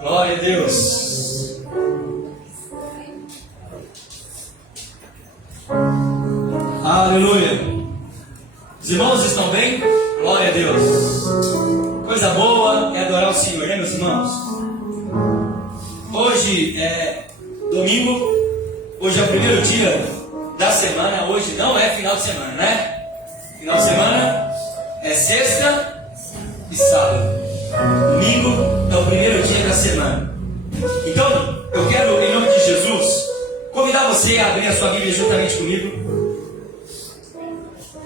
Glória a Deus. Aleluia. Os irmãos estão bem? Glória a Deus. Coisa boa é adorar o Senhor, né, meus irmãos? Hoje é domingo. Hoje é o primeiro dia da semana. Hoje não é final de semana, né? Final de semana é sexta e sábado. Domingo é o primeiro dia da semana. Então, eu quero, em nome de Jesus, convidar você a abrir a sua Bíblia juntamente comigo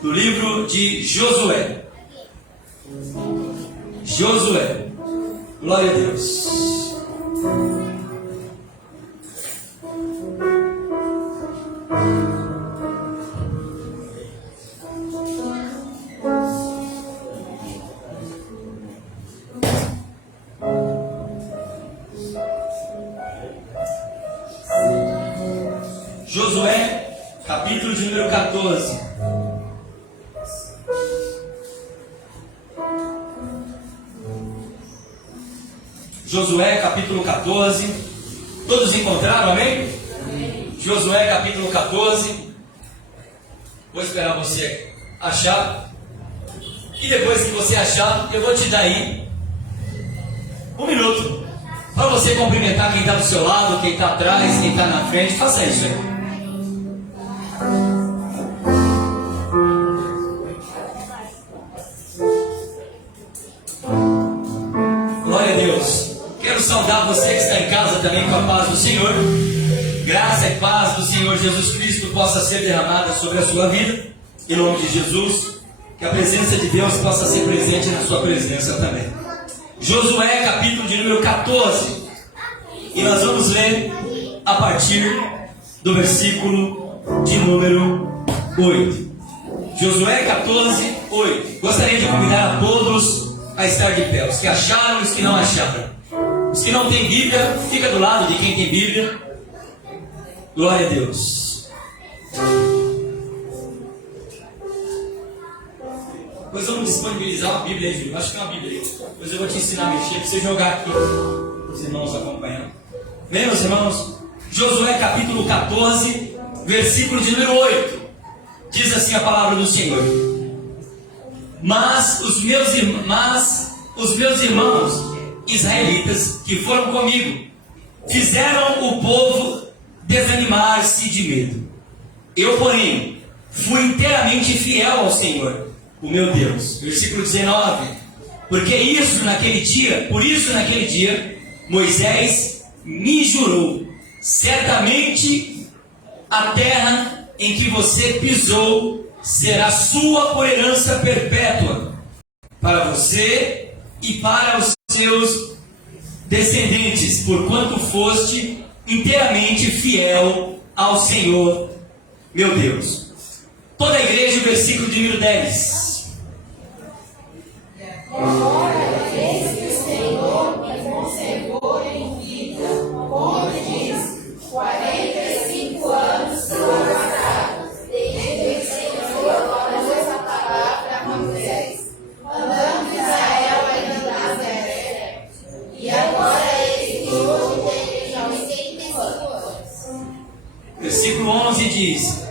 no livro de Josué. Josué. Glória a Deus. Josué, capítulo de número 14. Josué, capítulo 14. Todos encontraram, amém? Josué, capítulo 14. Vou esperar você achar. E depois que você achar, eu vou te dar aí um minuto para você cumprimentar quem está do seu lado, quem está atrás, quem está na frente. Faça isso aí. Glória a Deus. Quero saudar você que está em casa também com a paz do Senhor. Graça e paz do Senhor Jesus Cristo possa ser derramada sobre a sua vida. Em nome de Jesus. Que a presença de Deus possa ser presente na sua presença também. Josué, capítulo de número 14. E nós vamos ler a partir do versículo de número 8. Josué 14, 8. Gostaria de convidar a todos a estar de pé. Os que acharam e os que não acharam. Os que não têm Bíblia, fica do lado de quem tem Bíblia. Glória a Deus. Depois vamos disponibilizar uma Bíblia aí, Júlio. Acho que é uma Bíblia aí. Depois eu vou te ensinar a mexer para você jogar aqui. Os irmãos acompanhando. Vem, meus irmãos. Josué capítulo 14, versículo de número 8. Diz assim a palavra do Senhor. Mas os meus irmãos israelitas que foram comigo fizeram o povo desanimar-se de medo. Eu, porém, fui inteiramente fiel ao Senhor, o meu Deus. Versículo 19. Por isso naquele dia, Moisés me jurou: certamente a terra em que você pisou será sua por herança perpétua, para você e para os seus descendentes, porquanto foste inteiramente fiel ao Senhor, meu Deus. Toda a igreja, o versículo de número 10. Agora, eis que o Senhor me conservou em vida, como diz, 45 anos foram passados, desde que o Senhor falou essa palavra a Moisés, mandando Israel ainda no deserto. E agora eis que hoje tem já 85 anos. Versículo 11 diz: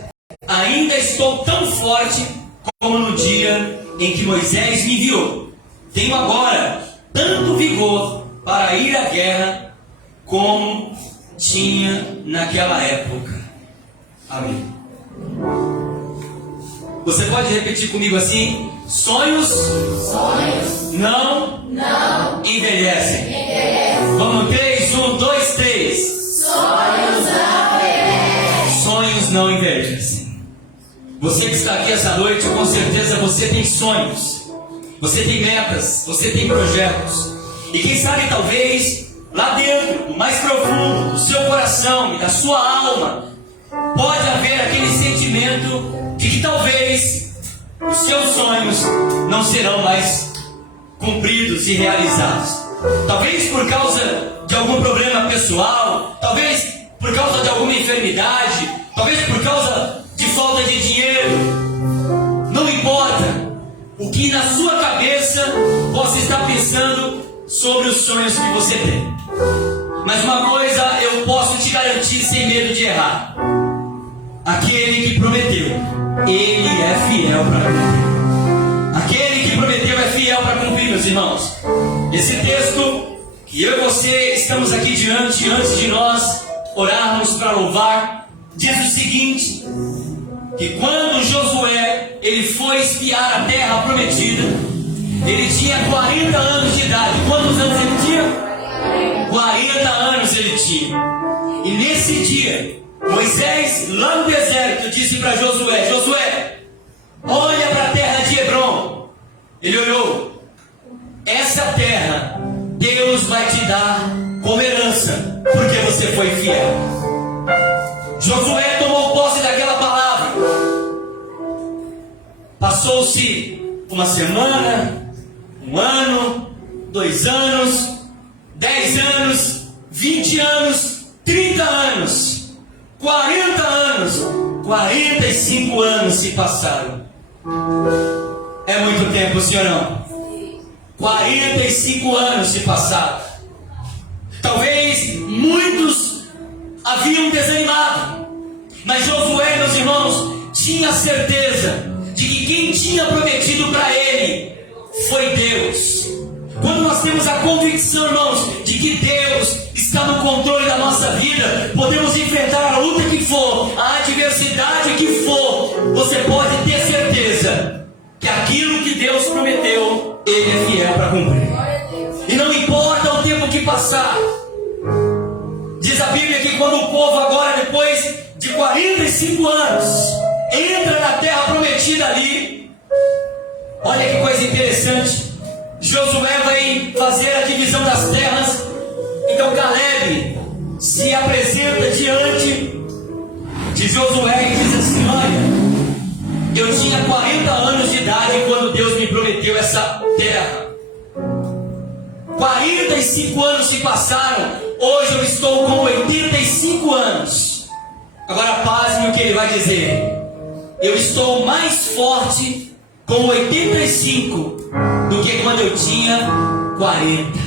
ainda estou tão forte como no dia em que Moisés me enviou. Tenho agora tanto vigor para ir à guerra como tinha naquela época. Amém. Você pode repetir comigo assim? Sonhos não envelhecem. Vamos, 3, 1, 2, 3. Sonhos não envelhecem. Você que está aqui essa noite, com certeza você tem sonhos. Você tem metas, você tem projetos. E quem sabe talvez lá dentro, do mais profundo do seu coração e da sua alma, pode haver aquele sentimento de que talvez os seus sonhos não serão mais cumpridos e realizados. Talvez por causa de algum problema pessoal, talvez por causa de alguma enfermidade, talvez por causa de falta de dinheiro. Não importa o que na sua cabeça possa estar pensando sobre os sonhos que você tem. Mas uma coisa eu posso te garantir sem medo de errar: aquele que prometeu, ele é fiel para cumprir. Aquele que prometeu é fiel para cumprir, meus irmãos. Esse texto que eu e você estamos aqui diante, antes de nós orarmos para louvar, diz o seguinte: que quando Josué ele foi espiar a terra prometida, ele tinha 40 anos de idade. Quantos anos ele tinha? 40 anos ele tinha. E nesse dia, Moisés, lá no deserto, disse para Josué: Josué, olha para a terra de Hebron. Ele olhou. Essa terra Deus vai te dar como herança, porque você foi fiel. Josué tomou posse daquela palavra. Passou-se uma semana, um ano, 2 anos, 10 anos, 20 anos, 30 anos, 40 anos, 45 anos se passaram. É muito tempo, sim ou não? 45 anos se passaram. Talvez muitos haviam desanimado, mas Josué, meus irmãos, tinha certeza de que quem tinha prometido para ele foi Deus. Quando nós temos a convicção, irmãos, de que Deus está no controle da nossa vida, podemos enfrentar a luta que for, a adversidade que for, você pode ter certeza que aquilo que Deus prometeu, Ele é fiel para cumprir. E não importa o tempo que passar. Diz a Bíblia que quando o povo agora, depois de 45 anos, entra na terra prometida ali, olha que coisa interessante. Josué vai fazer a divisão das terras. Então Caleb se apresenta diante de Josué e diz assim: olha, eu tinha 40 anos de idade quando Deus me prometeu essa terra. 45 anos se passaram. Hoje eu estou com 85 anos. Agora pasme o que ele vai dizer: eu estou mais forte com 85 do que quando eu tinha 40.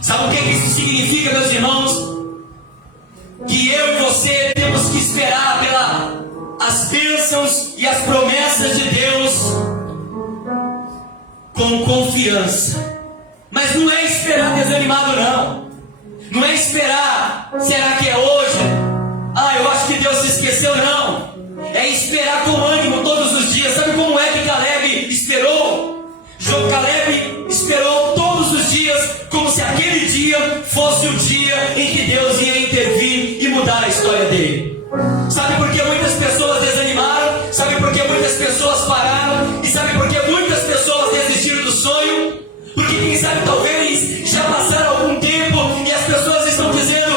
Sabe o que isso significa, meus irmãos? Que eu e você temos que esperar pelas bênçãos e as promessas de Deus com confiança. Mas não é esperar desanimado, não. Não é esperar, será que é hoje? Eu acho que Deus se esqueceu, não. É esperar com ânimo todos os dias. Sabe como é que Caleb esperou? Caleb esperou todos os dias, como se aquele dia fosse o dia em que Deus ia intervir e mudar a história dele. Sabe por que muitas pessoas desanimaram? Sabe por que muitas pessoas pararam? E sabe por que muitas pessoas desistiram do sonho? Porque quem sabe talvez já passaram algum tempo e as pessoas estão dizendo: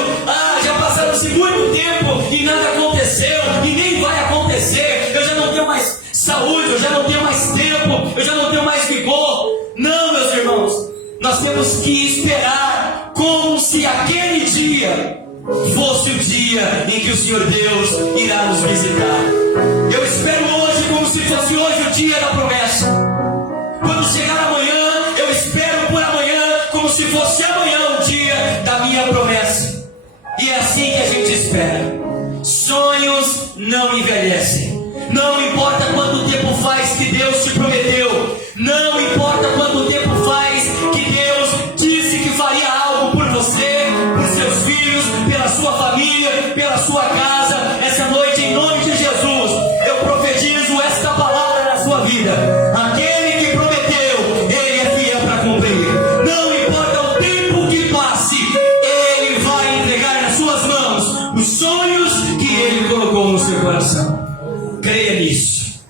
já passaram-se muito tempo e nada aconteceu e nem vai acontecer. Eu já não tenho mais saúde, eu já não tenho mais tempo, eu já não tenho mais vigor. Não, meus irmãos, nós temos que esperar como se aquele dia fosse o dia em que o Senhor Deus irá nos visitar. Eu espero hoje como se fosse hoje o dia da promessa. Quando chegar amanhã, eu espero por amanhã como se fosse amanhã o dia da minha promessa. E é assim que a gente espera. Sonhos não envelhecem. Não importa quanto tempo faz que Deus te prometeu. Não importa quanto tempo faz que Deus disse que faria algo por você, por seus filhos, pela sua família, pela sua casa. Essa noite, em nome de Jesus, eu profetizo esta palavra na sua vida. Aquele que prometeu, Ele é fiel para cumprir. Não importa o tempo que passe, Ele vai entregar nas suas mãos os sonhos que Ele colocou no seu coração. Creia nisso.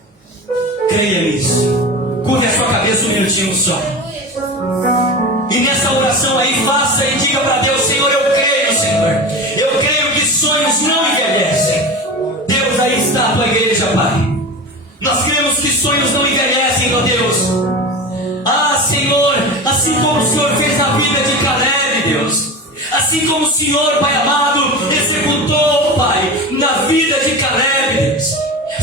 Creia nisso. Curve a sua cabeça um minutinho só. E nessa oração aí, faça e diga para Deus: Senhor, eu creio, Senhor. Eu creio que sonhos não envelhecem. Deus, aí está a tua igreja, Pai. Nós cremos que sonhos não envelhecem, ó Deus. Senhor, assim como o Senhor fez na vida de Caleb, Deus. Assim como o Senhor, Pai amado, executou, Pai, na vida de Caleb, Deus.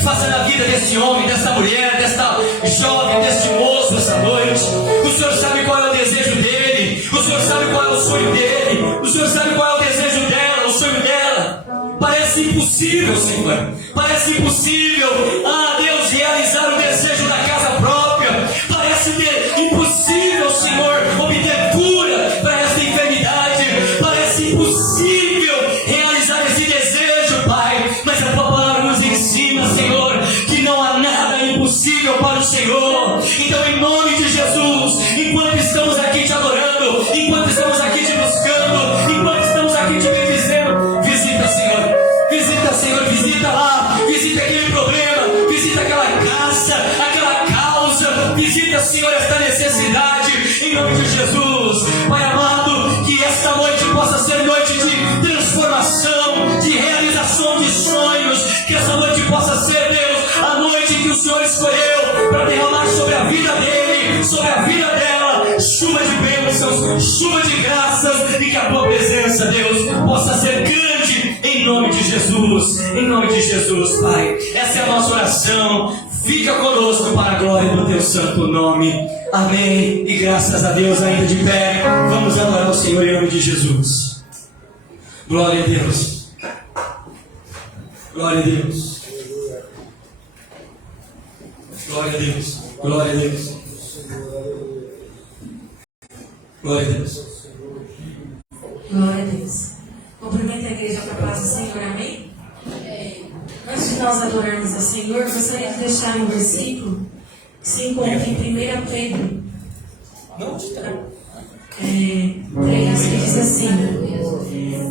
Faça na vida desse homem, dessa mulher, desta jovem, deste moço essa noite. O Senhor sabe qual é o desejo dele. Senhor sabe qual é o sonho dele, o Senhor sabe qual é o desejo dela, o sonho dela. Parece impossível, Senhor. Parece impossível, Deus, realizar o desejo da casa própria. Parece impossível, Senhor, obter cura para essa enfermidade. Parece impossível realizar esse desejo, Pai. Mas a tua palavra nos ensina, Senhor, que não há nada impossível para o Senhor. Então, em nome de Jesus, enquanto estamos aqui te adorando, enquanto estamos aqui te buscando, enquanto estamos aqui te bendizendo, visita, Senhor. Visita, Senhor, visita lá, visita aquele problema, visita aquela caça, aquela causa, visita, Senhor, esta necessidade, em nome de Jesus. Pai amado, que esta noite possa ser noite de transformação, de realização de sonhos, que essa noite possa ser, Deus, a noite que o Senhor escolheu para derramar sobre a vida dele, sobre a vida dela, chuva de bênçãos, chuva de graças, e que a tua presença, Deus, possa ser grande, em nome de Jesus, em nome de Jesus, Pai. Essa é a nossa oração. Fica conosco para a glória do teu santo nome. Amém. E graças a Deus, ainda de pé, vamos adorar o Senhor em nome de Jesus. Glória a Deus. Glória a Deus. Glória a Deus. Glória a Deus. Glória a Deus. Glória a Deus. Cumprimento a igreja com a paz do Senhor, amém? Antes de nós adorarmos ao Senhor, gostaria de deixar um versículo que se encontra em 1 Pedro 3, que diz assim: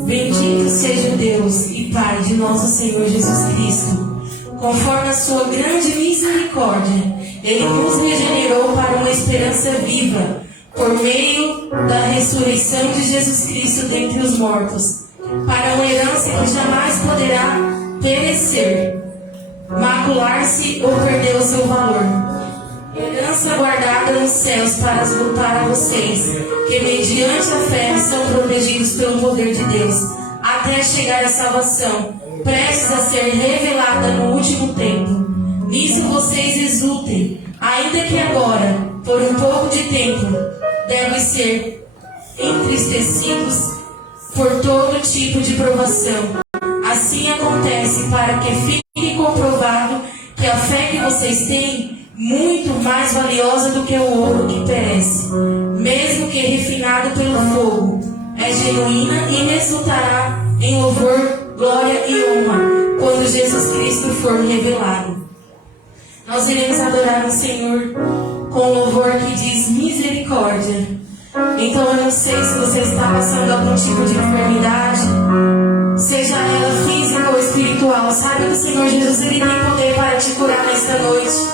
Bendito seja o Deus e Pai de nosso Senhor Jesus Cristo, conforme a sua grande misericórdia, Ele nos regenerou para uma esperança viva, por meio da ressurreição de Jesus Cristo dentre os mortos, para uma herança que jamais poderá perecer, macular-se ou perder o seu valor. Herança guardada nos céus para vocês, que mediante a fé são protegidos pelo poder de Deus, até chegar à salvação, prestes a ser revelada no último tempo. Nisso vocês exultem, ainda que agora, por um pouco de tempo, devem ser entristecidos por todo tipo de provação. Assim acontece para que fique comprovado que a fé que vocês têm, muito mais valiosa do que o ouro que perece, mesmo que refinado pelo fogo, é genuína e resultará em louvor, glória e honra, quando Jesus Cristo for revelado. Nós iremos adorar o Senhor com louvor que diz misericórdia. Então eu não sei se você está passando algum tipo de enfermidade, seja ela física ou espiritual. Saiba que o Senhor Jesus, Ele tem poder para te curar nesta noite.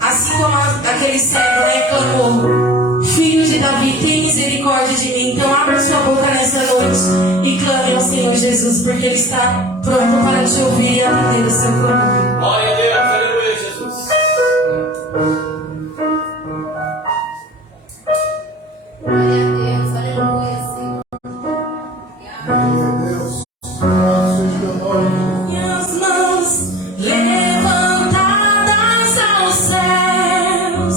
Assim como aquele cego clamou: Filho de Davi, tem misericórdia de mim. Então abra sua boca nesta noite e clame ao Senhor Jesus, porque Ele está pronto para te ouvir e atender o seu clamor. Glória a Deus, aleluia, Jesus. Glória a Deus, aleluia, Senhor. Minhas mãos levantadas aos céus,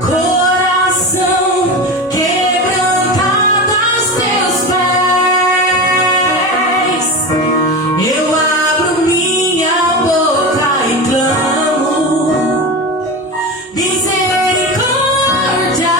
coração quebrantado aos teus pés, eu abro minha boca e clamo misericórdia.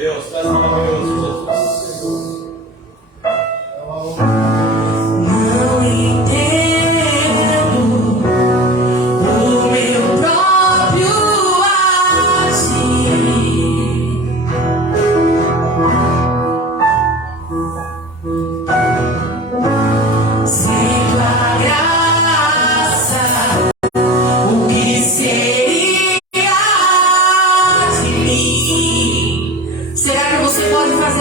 Deus, tu és maravilhoso, Jesus. Não entendo o meu próprio agir. Sem tua graça, o que seria de mim? Será que você pode fazer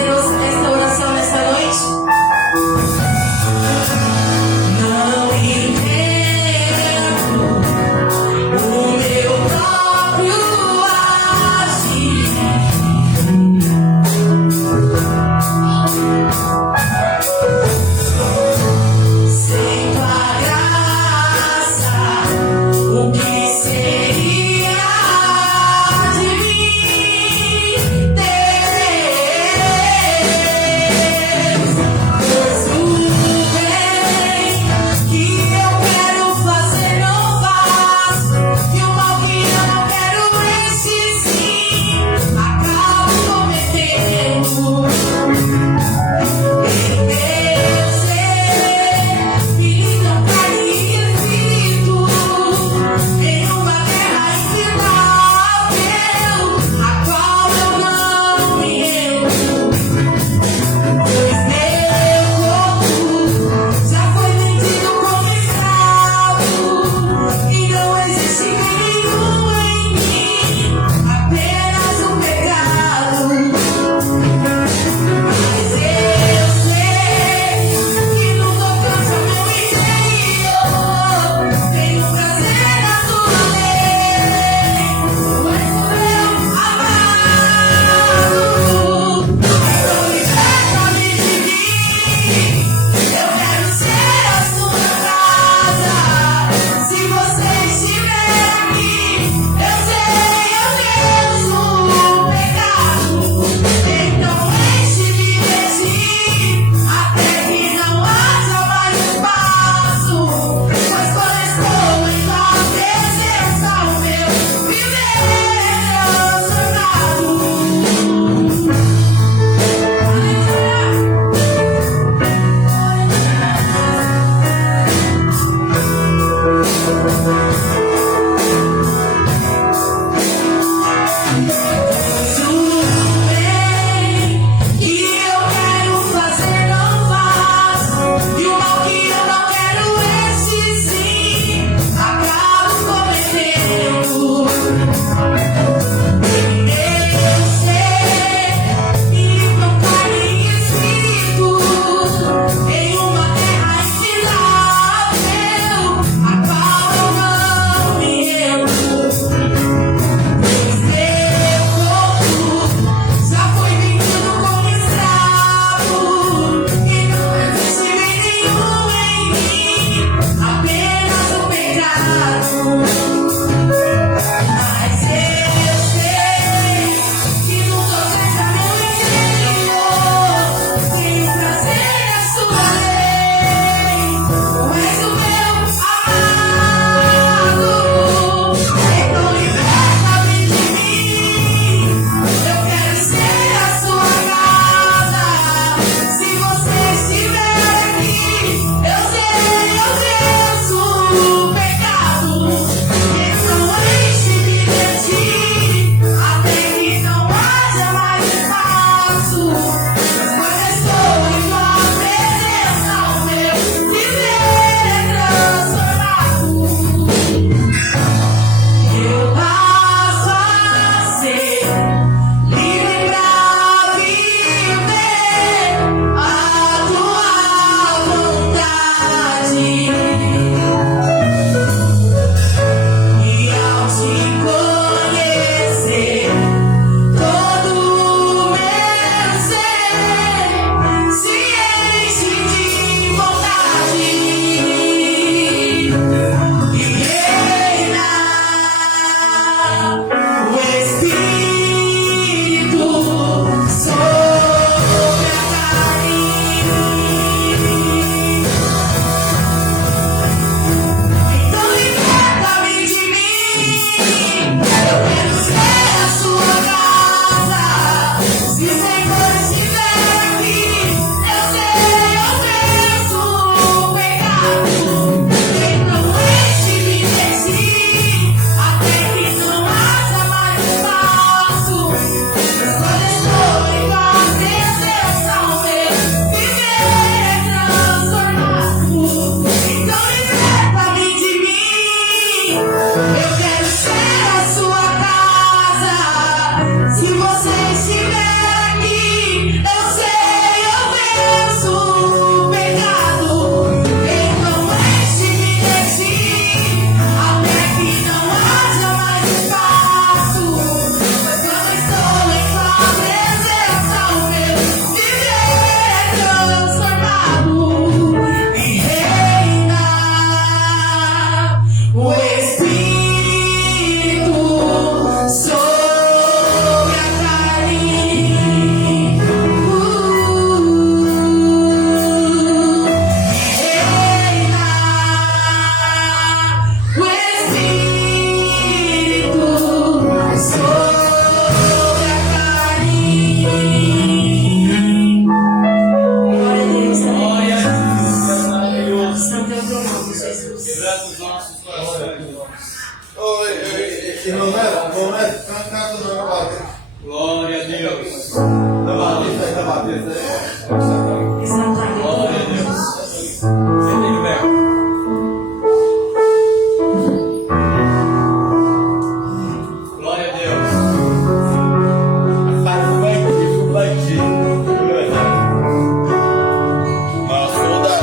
Exaltar. Glória a Deus. Senta aí, Beco. Glória a Deus. Faz o bandido. Mas toda.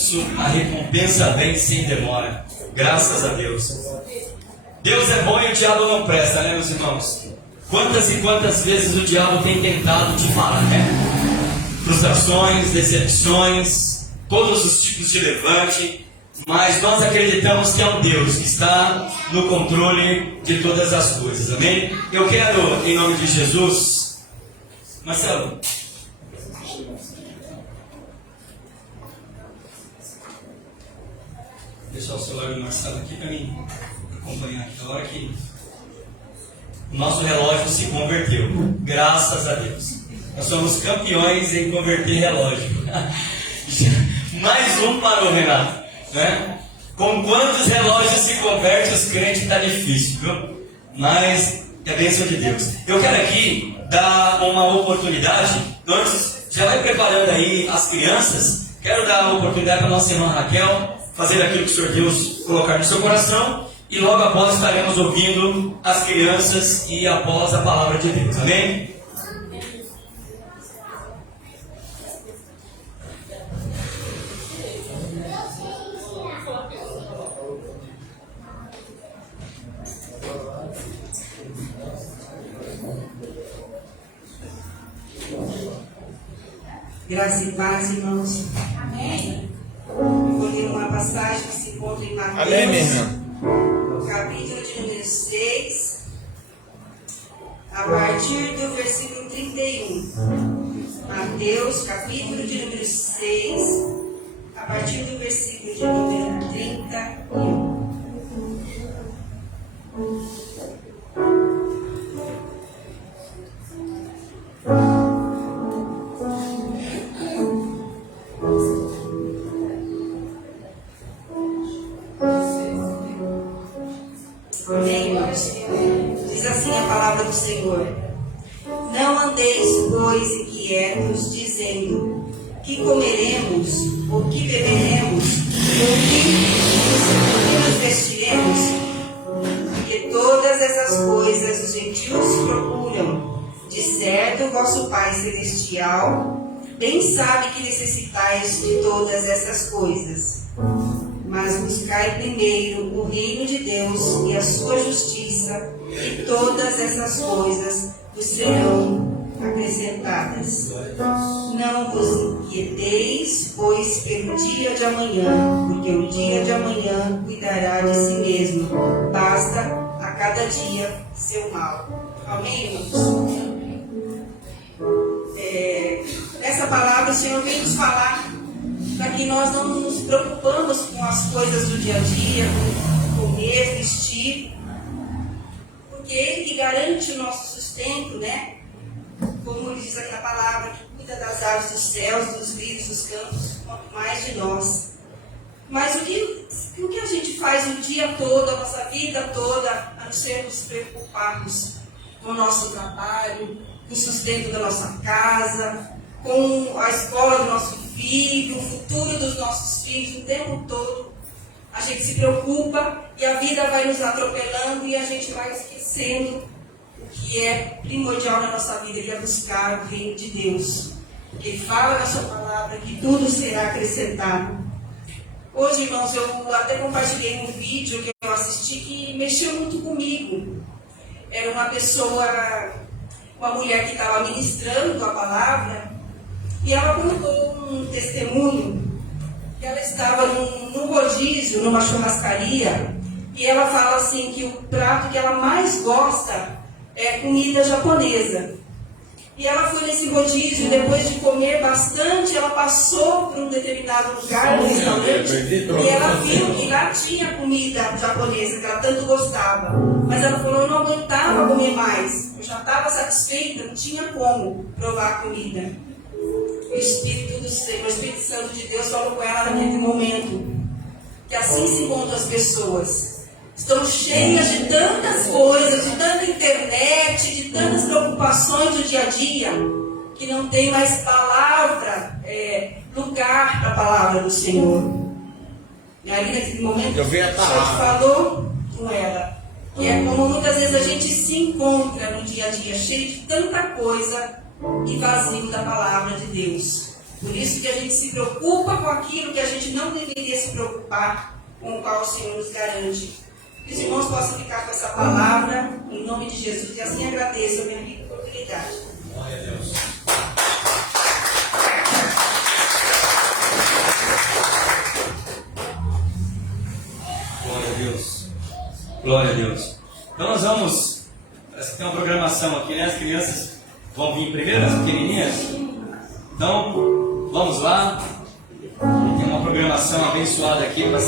descanso, a recompensa vem sem demora. Graças a Deus. Deus é bom e o diabo não presta, né, meus irmãos? Quantas e quantas vezes o diabo tem tentado te falar, né? Frustrações, decepções, todos os tipos de levante, mas nós acreditamos que é um Deus que está no controle de todas as coisas, amém? Eu quero, em nome de Jesus, Marcelo, deixar o celular do Marcelo aqui para mim acompanhar aqui. A hora que o nosso relógio se converteu, graças a Deus. Nós somos campeões em converter relógio. Mais um para o Renato, né? Com quantos relógios se converte os crentes está difícil, viu? Mas é bênção de Deus. Eu quero aqui dar uma oportunidade. Antes, já vai preparando aí as crianças. Quero dar a oportunidade para a nossa irmã Raquel fazer aquilo que o Senhor Deus colocar no seu coração. E logo após estaremos ouvindo as crianças e após a palavra de Deus. Amém? Graça e paz, irmãos. Amém. Eu vou ler uma passagem que se encontra em Mateus, Amém, minha irmã. capítulo de número 6, a partir do versículo 31. Mateus, capítulo de número 6, a partir do versículo de número 31. Amém, irmãos? Diz assim a palavra do Senhor: não andeis, pois, inquietos, dizendo: que comeremos, ou que beberemos, ou que nos vestiremos? Porque todas essas coisas os gentios procuram. De certo, o vosso Pai Celestial bem sabe que necessitais de todas essas coisas. Mas buscai primeiro o reino de Deus e a sua justiça, e todas essas coisas vos serão acrescentadas. Não vos inquieteis, pois, pelo dia de amanhã, porque o dia de amanhã cuidará de si mesmo. Basta a cada dia seu mal. Amém, irmãos? Essa palavra o Senhor vem nos falar para que nós não nos preocupamos com as coisas do dia a dia, com comer, vestir, porque Ele que garante o nosso sustento, né? Como diz aqui na palavra, que cuida das aves dos céus, dos lírios dos campos, quanto mais de nós. Mas o que a gente faz o dia todo, a nossa vida toda, a não ser nos preocuparmos com o nosso trabalho, com o sustento da nossa casa, com a escola do nosso filho, o futuro dos nossos filhos, o tempo todo. A gente se preocupa e a vida vai nos atropelando e a gente vai esquecendo o que é primordial na nossa vida, que é buscar o reino de Deus. Ele fala na sua palavra que tudo será acrescentado. Hoje, irmãos, eu até compartilhei um vídeo que eu assisti que mexeu muito comigo. Era uma pessoa, uma mulher que estava ministrando a palavra, e ela contou um testemunho que ela estava num rodízio, numa churrascaria, e ela fala assim que o prato que ela mais gosta é comida japonesa. E ela foi nesse rodízio, depois de comer bastante, ela passou por um determinado lugar, no restaurante, e ela viu que lá tinha comida japonesa, que ela tanto gostava. Mas ela falou: eu não aguentava comer mais, eu já estava satisfeita, não tinha como provar a comida. O Espírito do Senhor, o Espírito Santo de Deus falou com ela naquele momento que assim se encontram as pessoas. Estão cheias de tantas coisas, de tanta internet, de tantas preocupações do dia a dia, que não tem mais palavra, lugar para a palavra do Senhor. E ali naquele momento, o Senhor falou com ela, que é como muitas vezes a gente se encontra no dia a dia, cheio de tanta coisa e vazio da palavra de Deus. Por isso que a gente se preocupa com aquilo que a gente não deveria se preocupar, com o qual o Senhor nos garante. Que os irmãos possam ficar com essa palavra, em nome de Jesus, e assim agradeço a minha rica oportunidade. Glória a Deus. Glória a Deus. Glória a Deus. Então nós vamos. Parece que tem uma programação aqui, né? As crianças vão vir primeiro, as pequenininhas. Então, vamos lá. Tem uma programação abençoada aqui para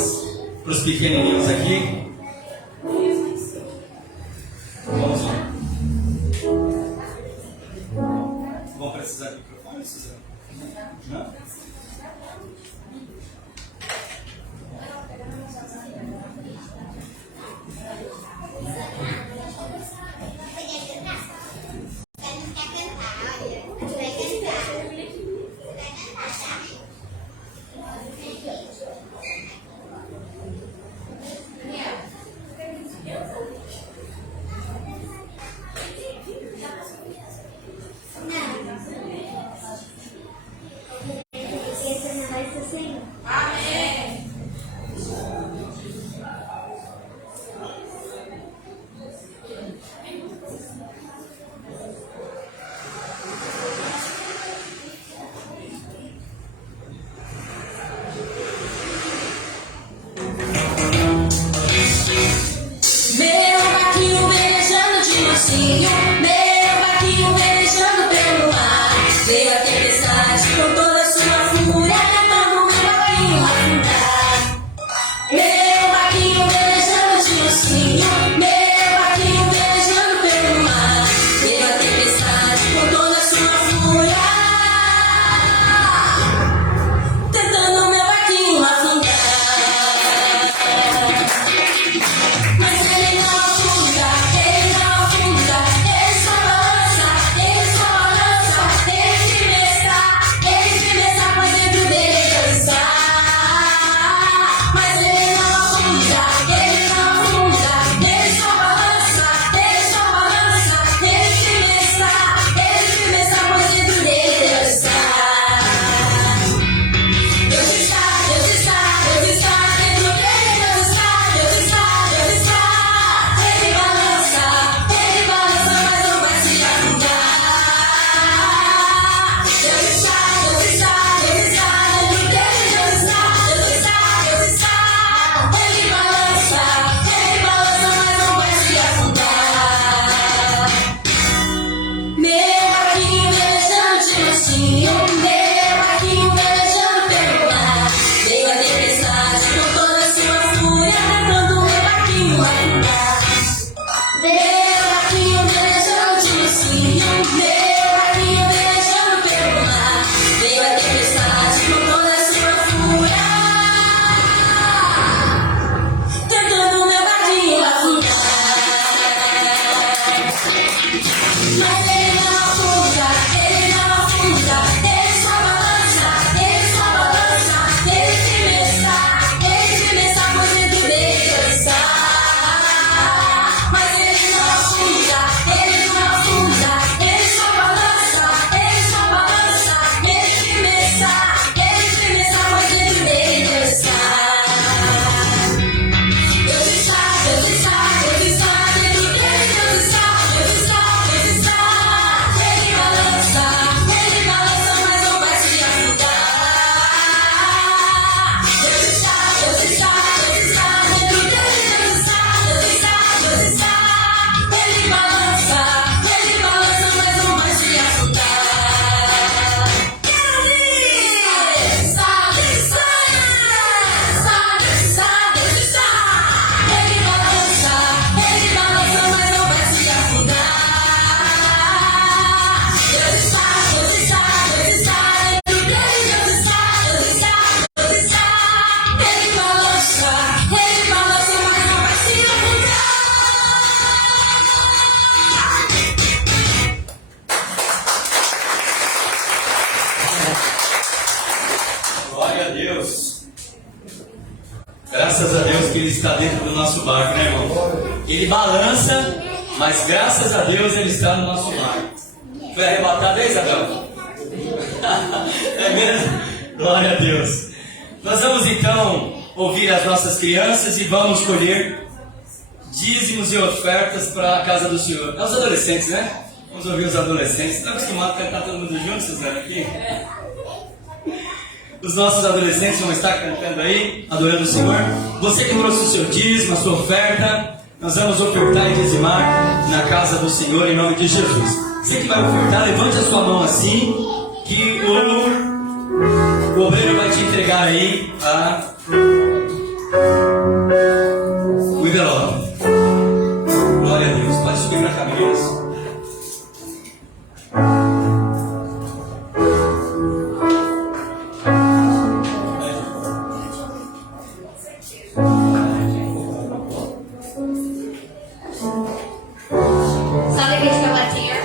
os pequenininhos aqui. Vamos lá. Vão precisar de microfone, Suzana? Não? Graças a Deus que Ele está dentro do nosso barco, né, irmão? Ele balança, mas graças a Deus Ele está no nosso barco. Foi arrebatado aí, Isabel? É mesmo? Glória a Deus. Nós vamos então ouvir as nossas crianças e vamos colher dízimos e ofertas para a casa do Senhor. É os adolescentes, né? Vamos ouvir os adolescentes. Está acostumado a cantar todo mundo junto, Suzana, aqui? Os nossos adolescentes vão estar cantando aí, adorando o Senhor. Você que trouxe o seu dízimo, a sua oferta, nós vamos ofertar e dizimar na casa do Senhor em nome de Jesus. Você que vai ofertar, levante a sua mão assim, que o obreiro vai te entregar aí o envelope. Glória a Deus. Pode subir para a cabeça. Sabe que fica batinho?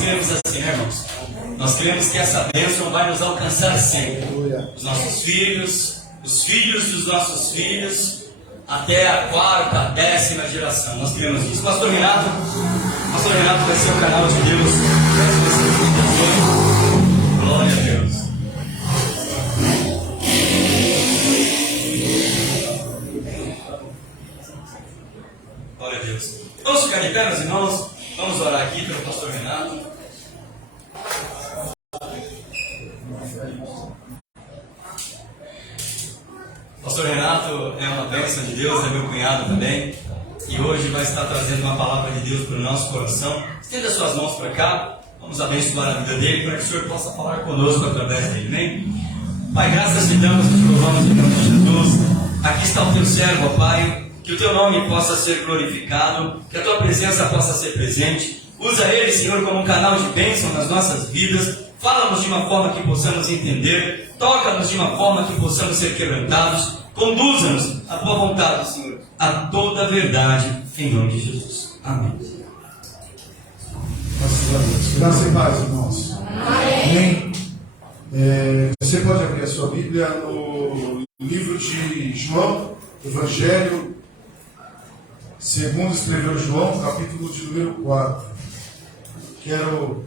cremos assim, né, irmãos? Nós cremos que essa bênção vai nos alcançar sempre. Os nossos filhos, os filhos dos nossos filhos, até a quarta, a 10ª geração. Nós cremos nisso. Pastor Renato vai ser o canal de Deus. Glória a Deus. Glória a Deus. Vamos ficar de pé, meus irmãos. Vamos orar aqui pelo pastor Renato. Pastor Renato é uma bênção de Deus, é meu cunhado também. E hoje vai estar trazendo uma palavra de Deus para o nosso coração. Estenda suas mãos para cá. Vamos abençoar a vida dele para que o Senhor possa falar conosco através dele. Amém? Pai, graças te damos e te louvamos em nome de Jesus. Aqui está o teu servo, ó Pai. Que o teu nome possa ser glorificado, que a tua presença possa ser presente. Usa ele, Senhor, como um canal de bênção nas nossas vidas. Fala-nos de uma forma que possamos entender. Toca-nos de uma forma que possamos ser quebrantados. Conduza-nos à tua vontade, Senhor, a toda a verdade, em nome de Jesus. Amém. Graças a Deus. Graças e paz, irmãos. Amém. Você pode abrir a sua Bíblia no livro de João, Evangelho, segundo escreveu João, capítulo de número 4. Quero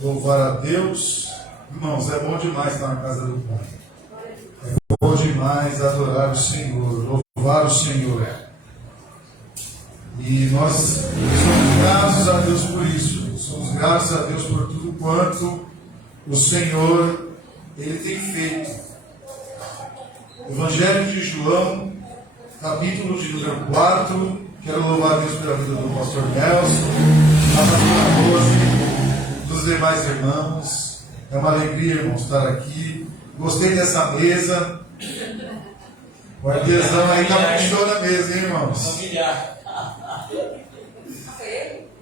louvar a Deus. Irmãos, é bom demais estar na casa do Pai. É bom demais adorar o Senhor, louvar o Senhor. E nós somos gratos a Deus por isso. Somos gratos a Deus por tudo quanto o Senhor Ele tem feito. Evangelho de João, capítulo de número 4. Quero louvar a Deus pela vida do pastor Nelson, a pastora Rose, dos demais irmãos. É uma alegria, irmãos, estar aqui. Gostei dessa mesa. O artesão aí caprichou na mesa, hein, irmãos?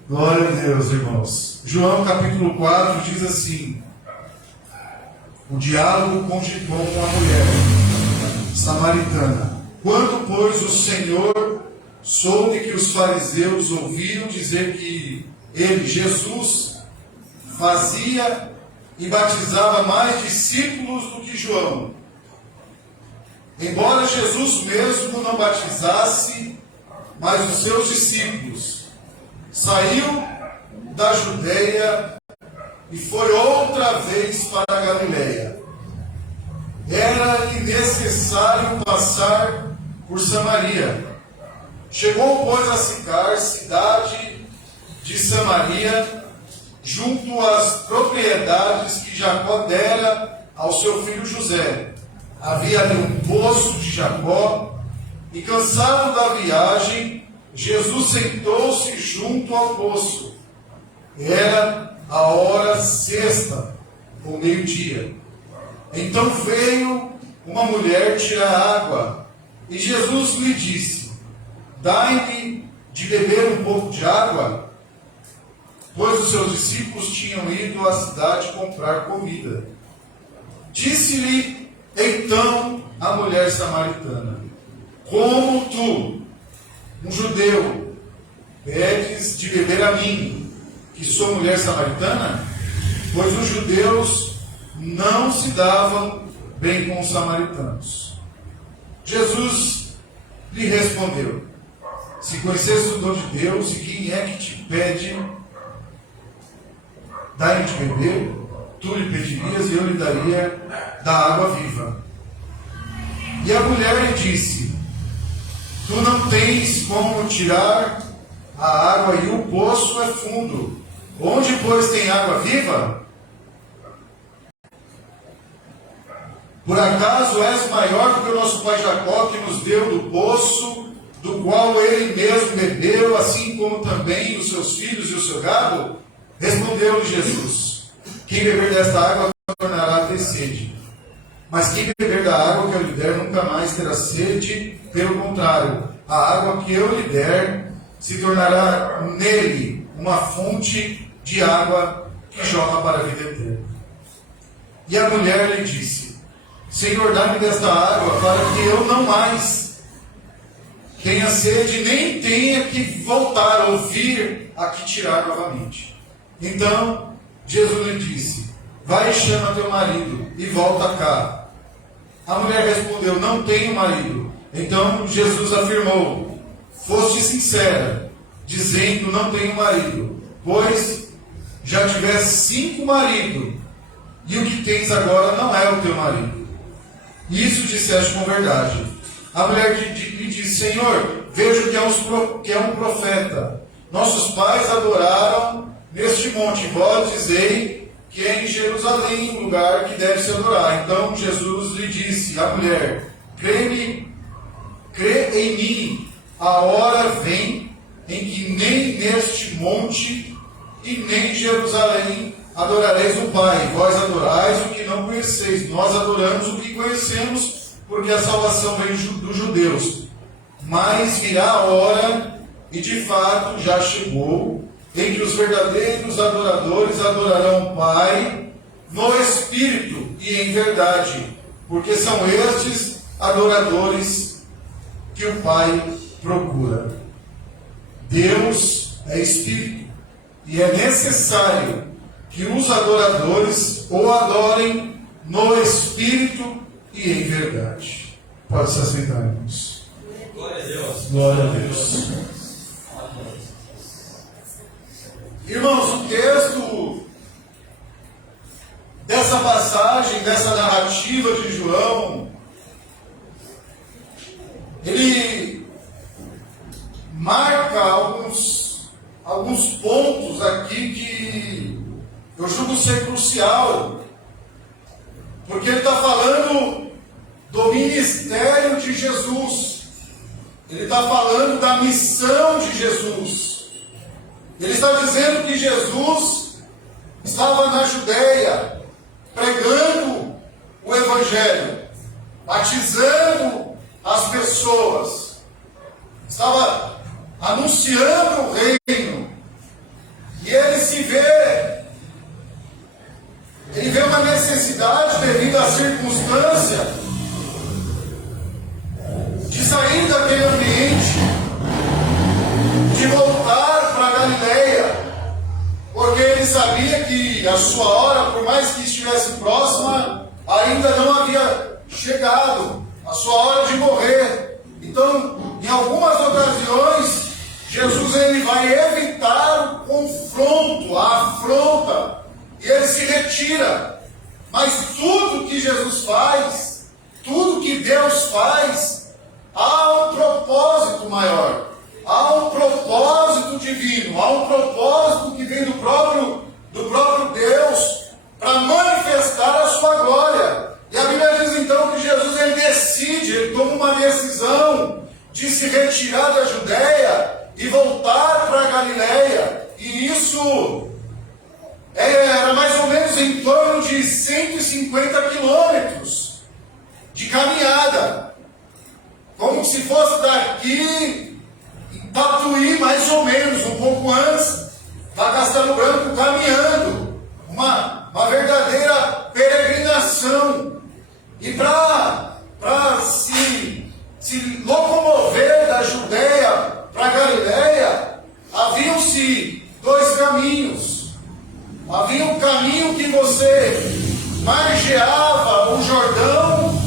Glória a Deus, irmãos. João capítulo 4 diz assim: o diálogo com a mulher samaritana. Quando, pois, o Senhor soube que os fariseus ouviram dizer que ele, Jesus, fazia e batizava mais discípulos do que João, embora Jesus mesmo não batizasse, mas os seus discípulos, saiu da Judeia e foi outra vez para a Galileia. Era-lhe necessário passar por Samaria. Chegou, pois, a Sicar, cidade de Samaria, junto às propriedades que Jacó dera ao seu filho José. Havia ali um poço de Jacó, e cansado da viagem, Jesus sentou-se junto ao poço. Era a hora sexta, ou meio-dia. Então veio uma mulher tirar água, e Jesus lhe disse: dai-me de beber um pouco de água, pois os seus discípulos tinham ido à cidade comprar comida. Disse-lhe então a mulher samaritana: como tu, um judeu, pedes de beber a mim, que sou mulher samaritana? Pois os judeus não se davam bem com os samaritanos. Jesus lhe respondeu: se conhecesse o dom de Deus, e quem é que te pede, dai-lhe de beber, tu lhe pedirias e eu lhe daria da água viva. E a mulher lhe disse: tu não tens como tirar a água, e o poço é fundo. Onde, pois, tem água viva? Por acaso és maior do que o nosso pai Jacó, que nos deu do poço, do qual ele mesmo bebeu, assim como também os seus filhos e o seu gado? Respondeu-lhe Jesus: quem beber desta água tornará a ter sede. Mas quem beber da água que eu lhe der nunca mais terá sede. Pelo contrário, a água que eu lhe der se tornará nele uma fonte de água que jorra para a vida eterna. E a mulher lhe disse: Senhor, dá-me desta água, para que eu não mais tenha sede, nem tenha que voltar a ouvir aqui tirar novamente. Então Jesus lhe disse: vai e chama teu marido e volta cá. A mulher respondeu: não tenho marido. Então Jesus afirmou: foste sincera, dizendo: não tenho marido, pois já tivesse 5 maridos, e o que tens agora não é o teu marido. Isso disseste com verdade. A mulher lhe disse: Senhor, vejo que é um profeta. Nossos pais adoraram neste monte, vós dizei que é em Jerusalém o lugar que deve se adorar. Então Jesus lhe disse à mulher: crê em mim, a hora vem em que nem neste monte e nem em Jerusalém adorareis o Pai. Vós adorais o que não conheceis, nós adoramos o que conhecemos, porque a salvação vem dos judeus. Mas virá a hora, e de fato já chegou, em que os verdadeiros adoradores adorarão o Pai no Espírito e em verdade, porque são estes adoradores que o Pai procura. Deus é Espírito, e é necessário que os adoradores o adorem no Espírito e em verdade. Pode se assentar, irmãos. Glória a Deus. Glória a Deus. Irmãos, o texto dessa passagem, dessa narrativa de João, ele marca alguns pontos aqui que eu julgo ser crucial, porque ele está falando do ministério de Jesus, ele está falando da missão de Jesus. Ele está dizendo que Jesus estava na Judéia, pregando o Evangelho, batizando as pessoas, estava anunciando o reino, e ele vê uma necessidade devido à circunstância de sair daquele ambiente, de voltar para a Galileia, porque ele sabia que a sua hora, por mais que estivesse próxima, ainda não havia chegado a sua hora de morrer. Então, em algumas ocasiões, Jesus ele vai evitar o confronto, a afronta, e ele se retira. Mas tudo que Jesus faz, tudo que Deus faz, há um propósito maior, há um propósito divino, há um propósito que vem do próprio Deus para manifestar a sua glória. E a Bíblia diz então que Jesus ele toma uma decisão de se retirar da Judéia e voltar para a Galileia. E isso era mais ou menos em torno de 150 quilômetros de caminhada. Como se fosse daqui em Tatuí, mais ou menos, um pouco antes, para Castelo Branco, caminhando. Uma verdadeira peregrinação. E para se locomover da Judéia para a Galileia, haviam-se 2 caminhos. Havia um caminho que você margeava o Jordão,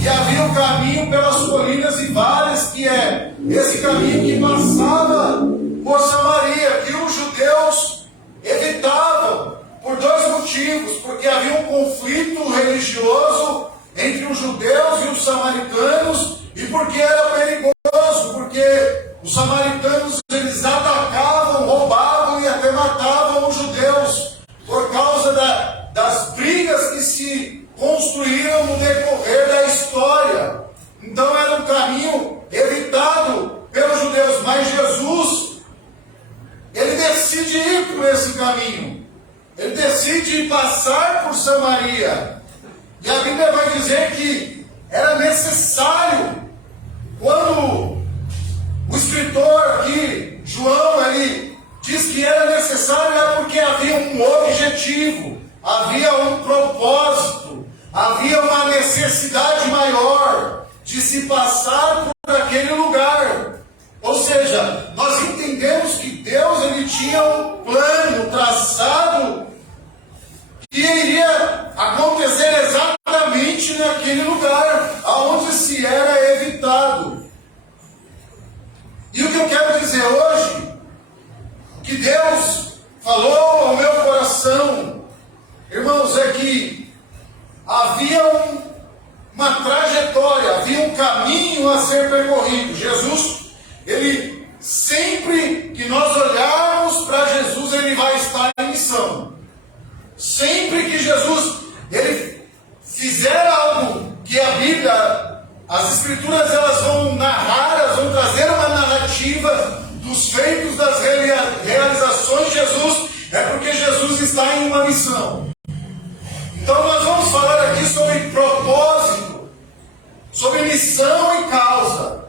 e havia um caminho pelas colinas e vales, que é esse caminho que passava por Samaria, que os judeus evitavam por 2 motivos: porque havia um conflito religioso entre os judeus e os samaritanos, e porque era perigoso, porque os samaritanos eles atacavam, roubavam e até matavam os judeus, por causa das brigas que se construíram no decorrer da história. Então era um caminho evitado pelos judeus, mas Jesus, ele decide ir por esse caminho, ele decide passar por Samaria. E a Bíblia vai dizer que era necessário, quando o escritor aqui, João, ele diz que era necessário, é porque havia um objetivo, havia um propósito, havia uma necessidade maior de se passar por aquele lugar. Ou seja, nós entendemos que Deus ele tinha um plano traçado que iria acontecer exatamente naquele lugar aonde se era evitado. E o que eu quero dizer hoje, que Deus falou ao meu coração, irmãos, é que havia uma trajetória, havia um caminho a ser percorrido. Jesus, ele sempre que nós olharmos para Jesus, ele vai estar em missão. Sempre que Jesus ele fizer algo que a Bíblia, as Escrituras, elas vão narrar, elas vão trazer uma narrativa dos feitos, das realizações de Jesus, é porque Jesus está em uma missão. Então nós vamos falar aqui sobre propósito, sobre missão e causa.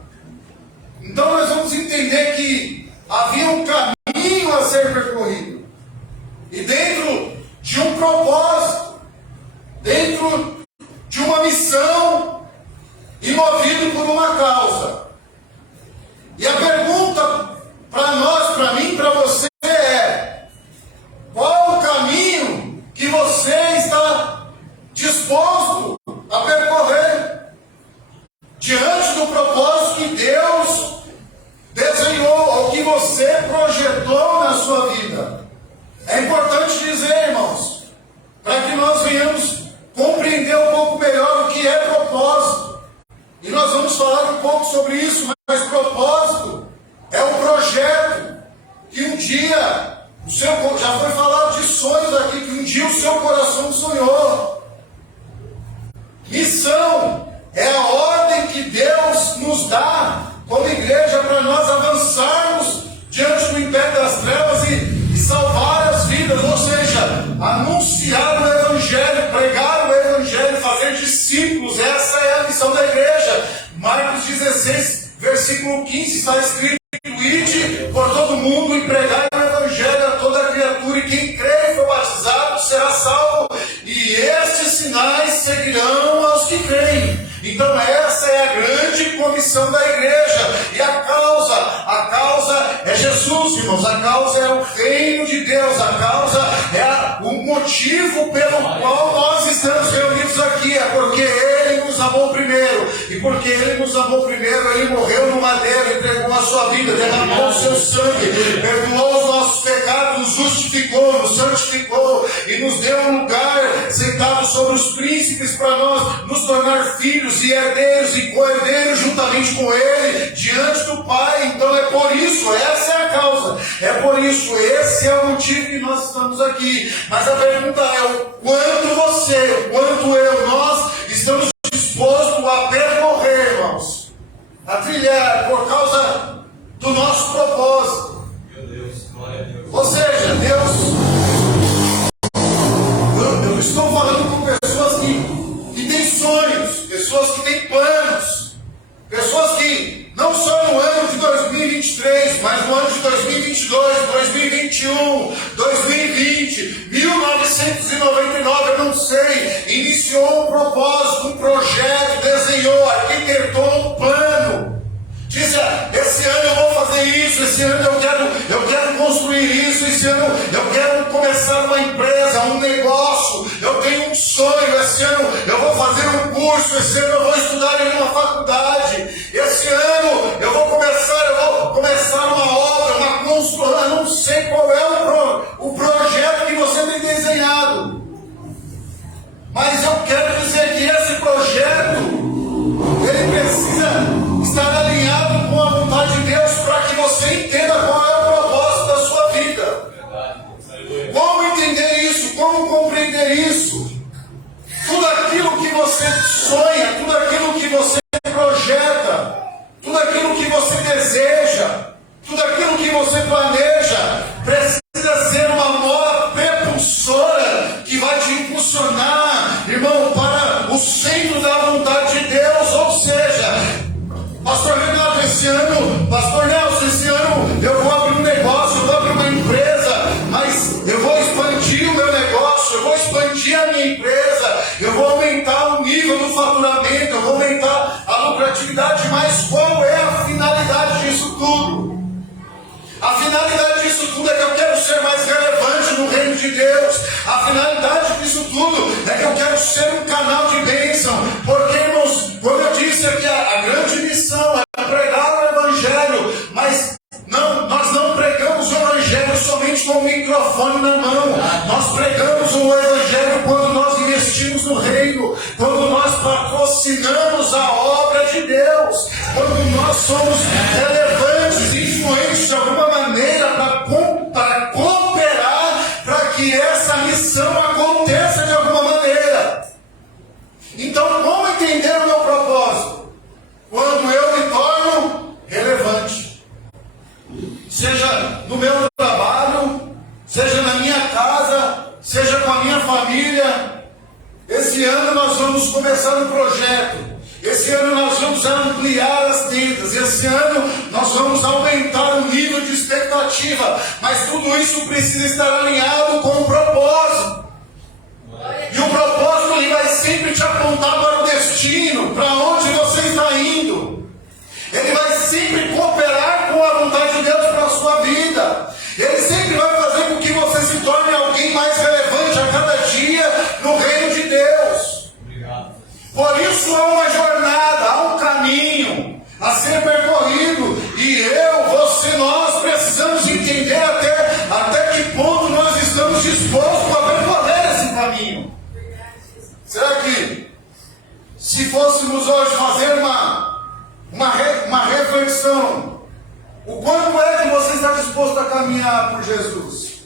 Então nós vamos entender que havia um caminho a ser percorrido. E dentro de um propósito, dentro de uma missão, e movido por uma causa. E a pergunta para nós, para mim, para você é: qual o caminho que você está disposto a percorrer diante do propósito que Deus desenhou ou que você projetou na sua vida? É importante dizer, irmãos, para que nós venhamos compreender um pouco melhor o que é propósito. E nós vamos falar um pouco sobre isso, mas propósito é um projeto que um dia, já foi falado de sonhos aqui, que um dia o seu coração sonhou. Missão é a ordem que Deus nos dá como igreja para nós avançarmos diante do império das trevas e salvar as vidas, ou seja, anunciar o Evangelho, pregar o Evangelho, fazer discípulos. Essa é a missão da igreja. Marcos 16, versículo 15, está escrito: ide por todo mundo e pregai o Evangelho a toda criatura, e quem crê e for batizado será salvo, e estes sinais seguirão aos que creem. Então essa é a grande comissão da igreja. E a causa é Jesus, irmãos. A causa é o reino de Deus. A causa é o motivo pelo qual nós estamos reunidos aqui. É porque Ele nos amou primeiro. E porque Ele nos amou primeiro, Ele morreu no madeiro, entregou a sua vida, derramou o seu sangue, perdoou os nossos pecados, nos justificou, nos santificou e nos deu um lugar sentado sobre os príncipes para nós nos tornar filhos e herdeiros e co-herdeiros juntamente com Ele diante do Pai. Então é por isso, essa é a causa, é por isso, esse é o motivo que nós estamos aqui. Mas a pergunta é: o quanto você, o quanto eu, nós estamos dispostos a percorrer, irmãos, a trilhar por causa do nosso propósito. Meu Deus, glória a Deus. Ou seja, eu estou falando com pessoas que têm sonhos, pessoas que têm planos, pessoas que não só no ano de 2023, mas no ano de 2022, 2021, 2020, 1999, eu não sei, iniciou um propósito, um projeto, desenhou, arquitetou um plano. Diz: esse ano eu vou fazer isso, esse ano eu quero construir isso, esse ano eu quero começar uma empresa, um negócio, eu tenho um sonho, esse ano eu vou fazer um curso, esse ano eu vou estudar em uma faculdade, esse ano eu vou começar uma obra, uma construção. Eu não sei qual é o projeto que você tem desenhado, mas eu quero dizer que esse projeto, ele precisa estar alinhado com a vontade de Deus para que você entenda qual é o propósito da sua vida. Como entender isso? Como compreender isso? Tudo aquilo que você sonha, tudo aquilo que você projeta, tudo aquilo que você deseja, tudo aquilo que você planeja, precisa ser uma mola propulsora que vai te impulsionar, irmão, para o centro da vontade de Deus. Ou seja, Pastor Renato, Pastor Nelson, esse ano eu vou abrir um negócio, eu vou abrir uma empresa, mas eu vou expandir o meu negócio, eu vou expandir a minha empresa, eu vou aumentar o nível do faturamento, eu vou aumentar a lucratividade, mas qual é a finalidade disso tudo? Deus. A finalidade disso tudo é que eu quero ser um canal de bênção. Porque, irmãos, como eu disse aqui, a grande missão é pregar o Evangelho, mas nós não pregamos o Evangelho somente com o microfone na mão. Nós pregamos o Evangelho quando nós investimos no reino, quando nós patrocinamos a obra de Deus, quando nós somos relevantes, influentes de alguma maneira para cooperar para que essa missão aconteça de alguma maneira. Então, como entender o meu propósito? Quando eu me torno relevante. Seja no meu trabalho, seja na minha casa, seja com a minha família. Esse ano nós vamos começar um projeto. Esse ano nós vamos ampliar as tendas. Esse ano nós vamos aumentar o nível de expectativa. Mas tudo isso precisa estar alinhado com o propósito. E o propósito ele vai sempre te apontar para o destino, para onde você está indo. Ele vai sempre cooperar com a vontade de Deus para a sua vida. Ele sempre vai fazer com que você se torne alguém mais relevante a cada dia no reino de Deus. Obrigado. Por isso há uma jornada, há um caminho a ser percorrido. E você, nós precisamos entender até que ponto nós estamos dispostos a percorrer esse caminho. Será que se fôssemos hoje fazer uma reflexão, o quanto é que você está disposto a caminhar por Jesus?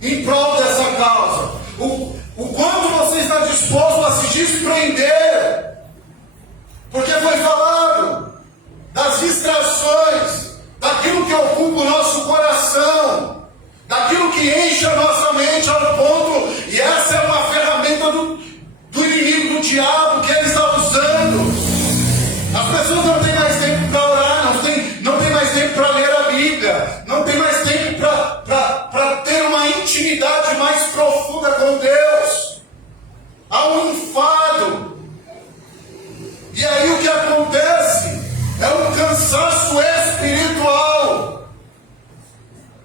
Em prol dessa causa. O quanto você está disposto a se desprender? Porque foi falado das distrações, daquilo que ocupa o nosso coração, daquilo que enche a nossa mente ao ponto, e essa é uma ferramenta do inimigo, do diabo, que ele está usando. As pessoas não têm mais tempo para orar, não tem mais tempo para ler a Bíblia, não tem mais tempo para ter uma intimidade mais profunda com Deus. Há um enfado. E aí o que acontece é um cansaço espiritual.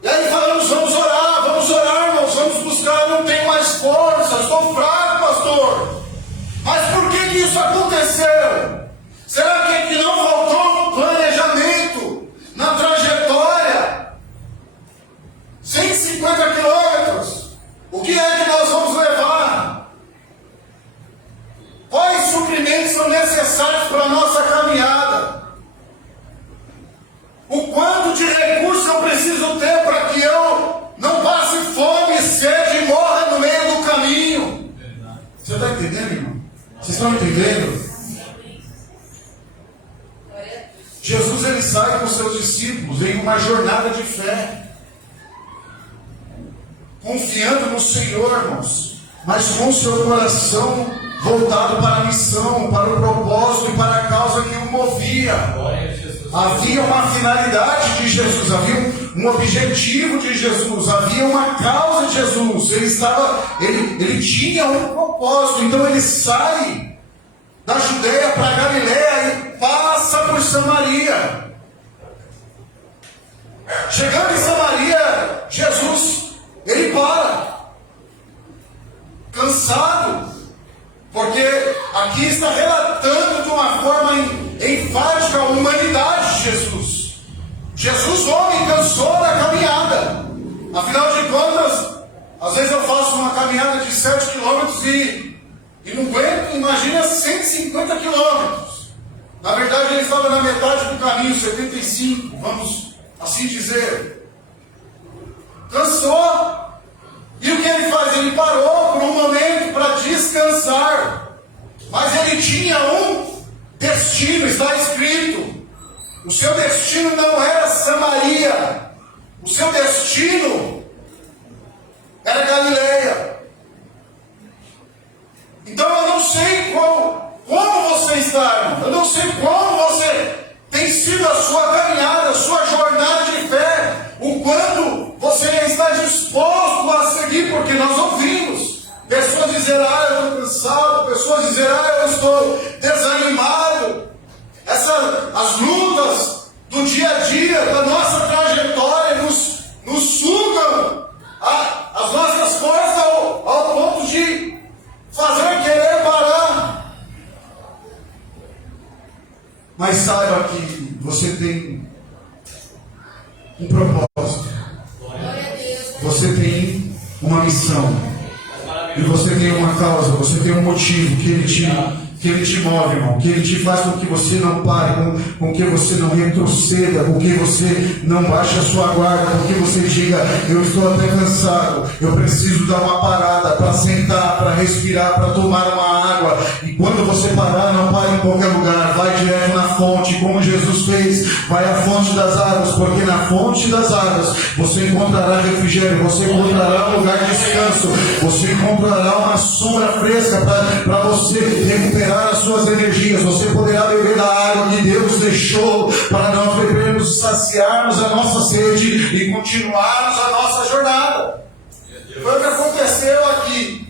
E aí falamos, vamos orar, irmãos, vamos buscar, não tenho mais força, estou fraco, pastor. Mas por que isso aconteceu? Será que não faltou no planejamento, na trajetória? 150 quilômetros. O que é que nós vamos levar? Quais suprimentos são necessários para a nossa caminhada? O quanto de recursos eu preciso ter para que eu não passe fome, sede e morra no meio do caminho? Você está entendendo, irmão? Vocês estão entendendo? Jesus ele sai com seus discípulos em uma jornada de fé, confiando no Senhor, irmãos, mas com o seu coração voltado para a missão, para o propósito e para a causa que o movia. Havia uma finalidade de Jesus, havia um objetivo de Jesus, havia uma causa de Jesus. Ele tinha um propósito. Então ele sai da Judeia para a Galileia e passa por Samaria. Chegando em Samaria, Jesus, ele para, cansado, porque aqui está relatando de uma forma enfática a humanidade de Jesus. Jesus, homem, cansou da caminhada. Afinal de contas, às vezes eu faço uma caminhada de 7 quilômetros e não aguento, imagina 150 quilômetros. Na verdade, ele estava na metade do caminho, 75, vamos assim dizer. Cansou. E o que ele faz? Ele parou por um momento para descansar. Mas ele tinha um destino, está escrito. O seu destino não era Samaria. O seu destino era Galileia. Então eu não sei como você está, irmão. Eu não sei como você tem sido a sua caminhada, a sua jornada de fé. O quanto você está disposto a seguir, porque nós ouvimos pessoas dizer, eu estou cansado, pessoas dizer, eu estou desanimado. As lutas do dia a dia, da nossa trajetória, nos sugam as nossas forças ao ponto de fazer querer parar. Mas saiba que você tem um propósito. Você tem uma missão. E você tem uma causa, você tem um motivo que Ele te move, irmão. Que Ele te faz com que você não pare, com que você não retroceda, com que você não baixe a sua guarda, com que você diga: eu estou até cansado, eu preciso dar uma parada para sentar, para respirar, para tomar uma água. E quando você parar, não pare em qualquer lugar, vai direto na fonte, como Jesus fez. Vai à fonte das águas, porque na fonte das águas você encontrará refrigério, você encontrará um lugar de descanso, você encontrará uma sombra fresca para você recuperar as suas energias. Você poderá beber da água que Deus deixou para nós bebermos, saciarmos a nossa sede e continuarmos a nossa jornada. Foi o que aconteceu aqui.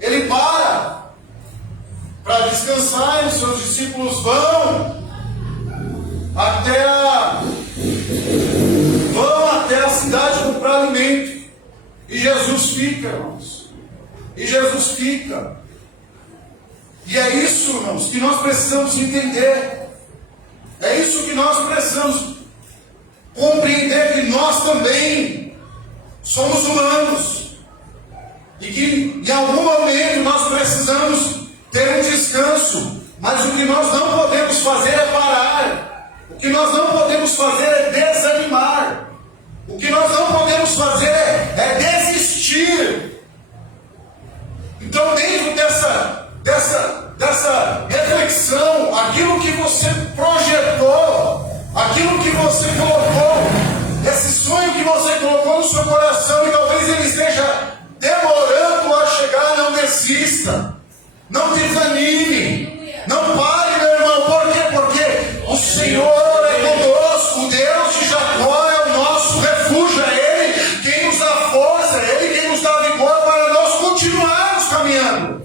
Ele para descansar, e os seus discípulos vão até a cidade comprar alimento. E Jesus fica, irmãos. E Jesus fica. E é isso, irmãos, que nós precisamos entender. É isso que nós precisamos compreender, que nós também somos humanos. E que em algum momento nós precisamos ter um descanso. Mas o que nós não podemos fazer é parar. O que nós não podemos fazer é desanimar. O que nós não podemos fazer é desistir. Então, dentro dessa reflexão, aquilo que você projetou, aquilo que você colocou, esse sonho que você colocou no seu coração, e talvez ele esteja demorando a chegar, não desista, não desanime, não pare, meu irmão. Por quê? Porque o Senhor é conosco, o Deus de Jacó é o nosso refúgio, é Ele quem nos dá força, é Ele quem nos dá vigor para nós continuarmos caminhando.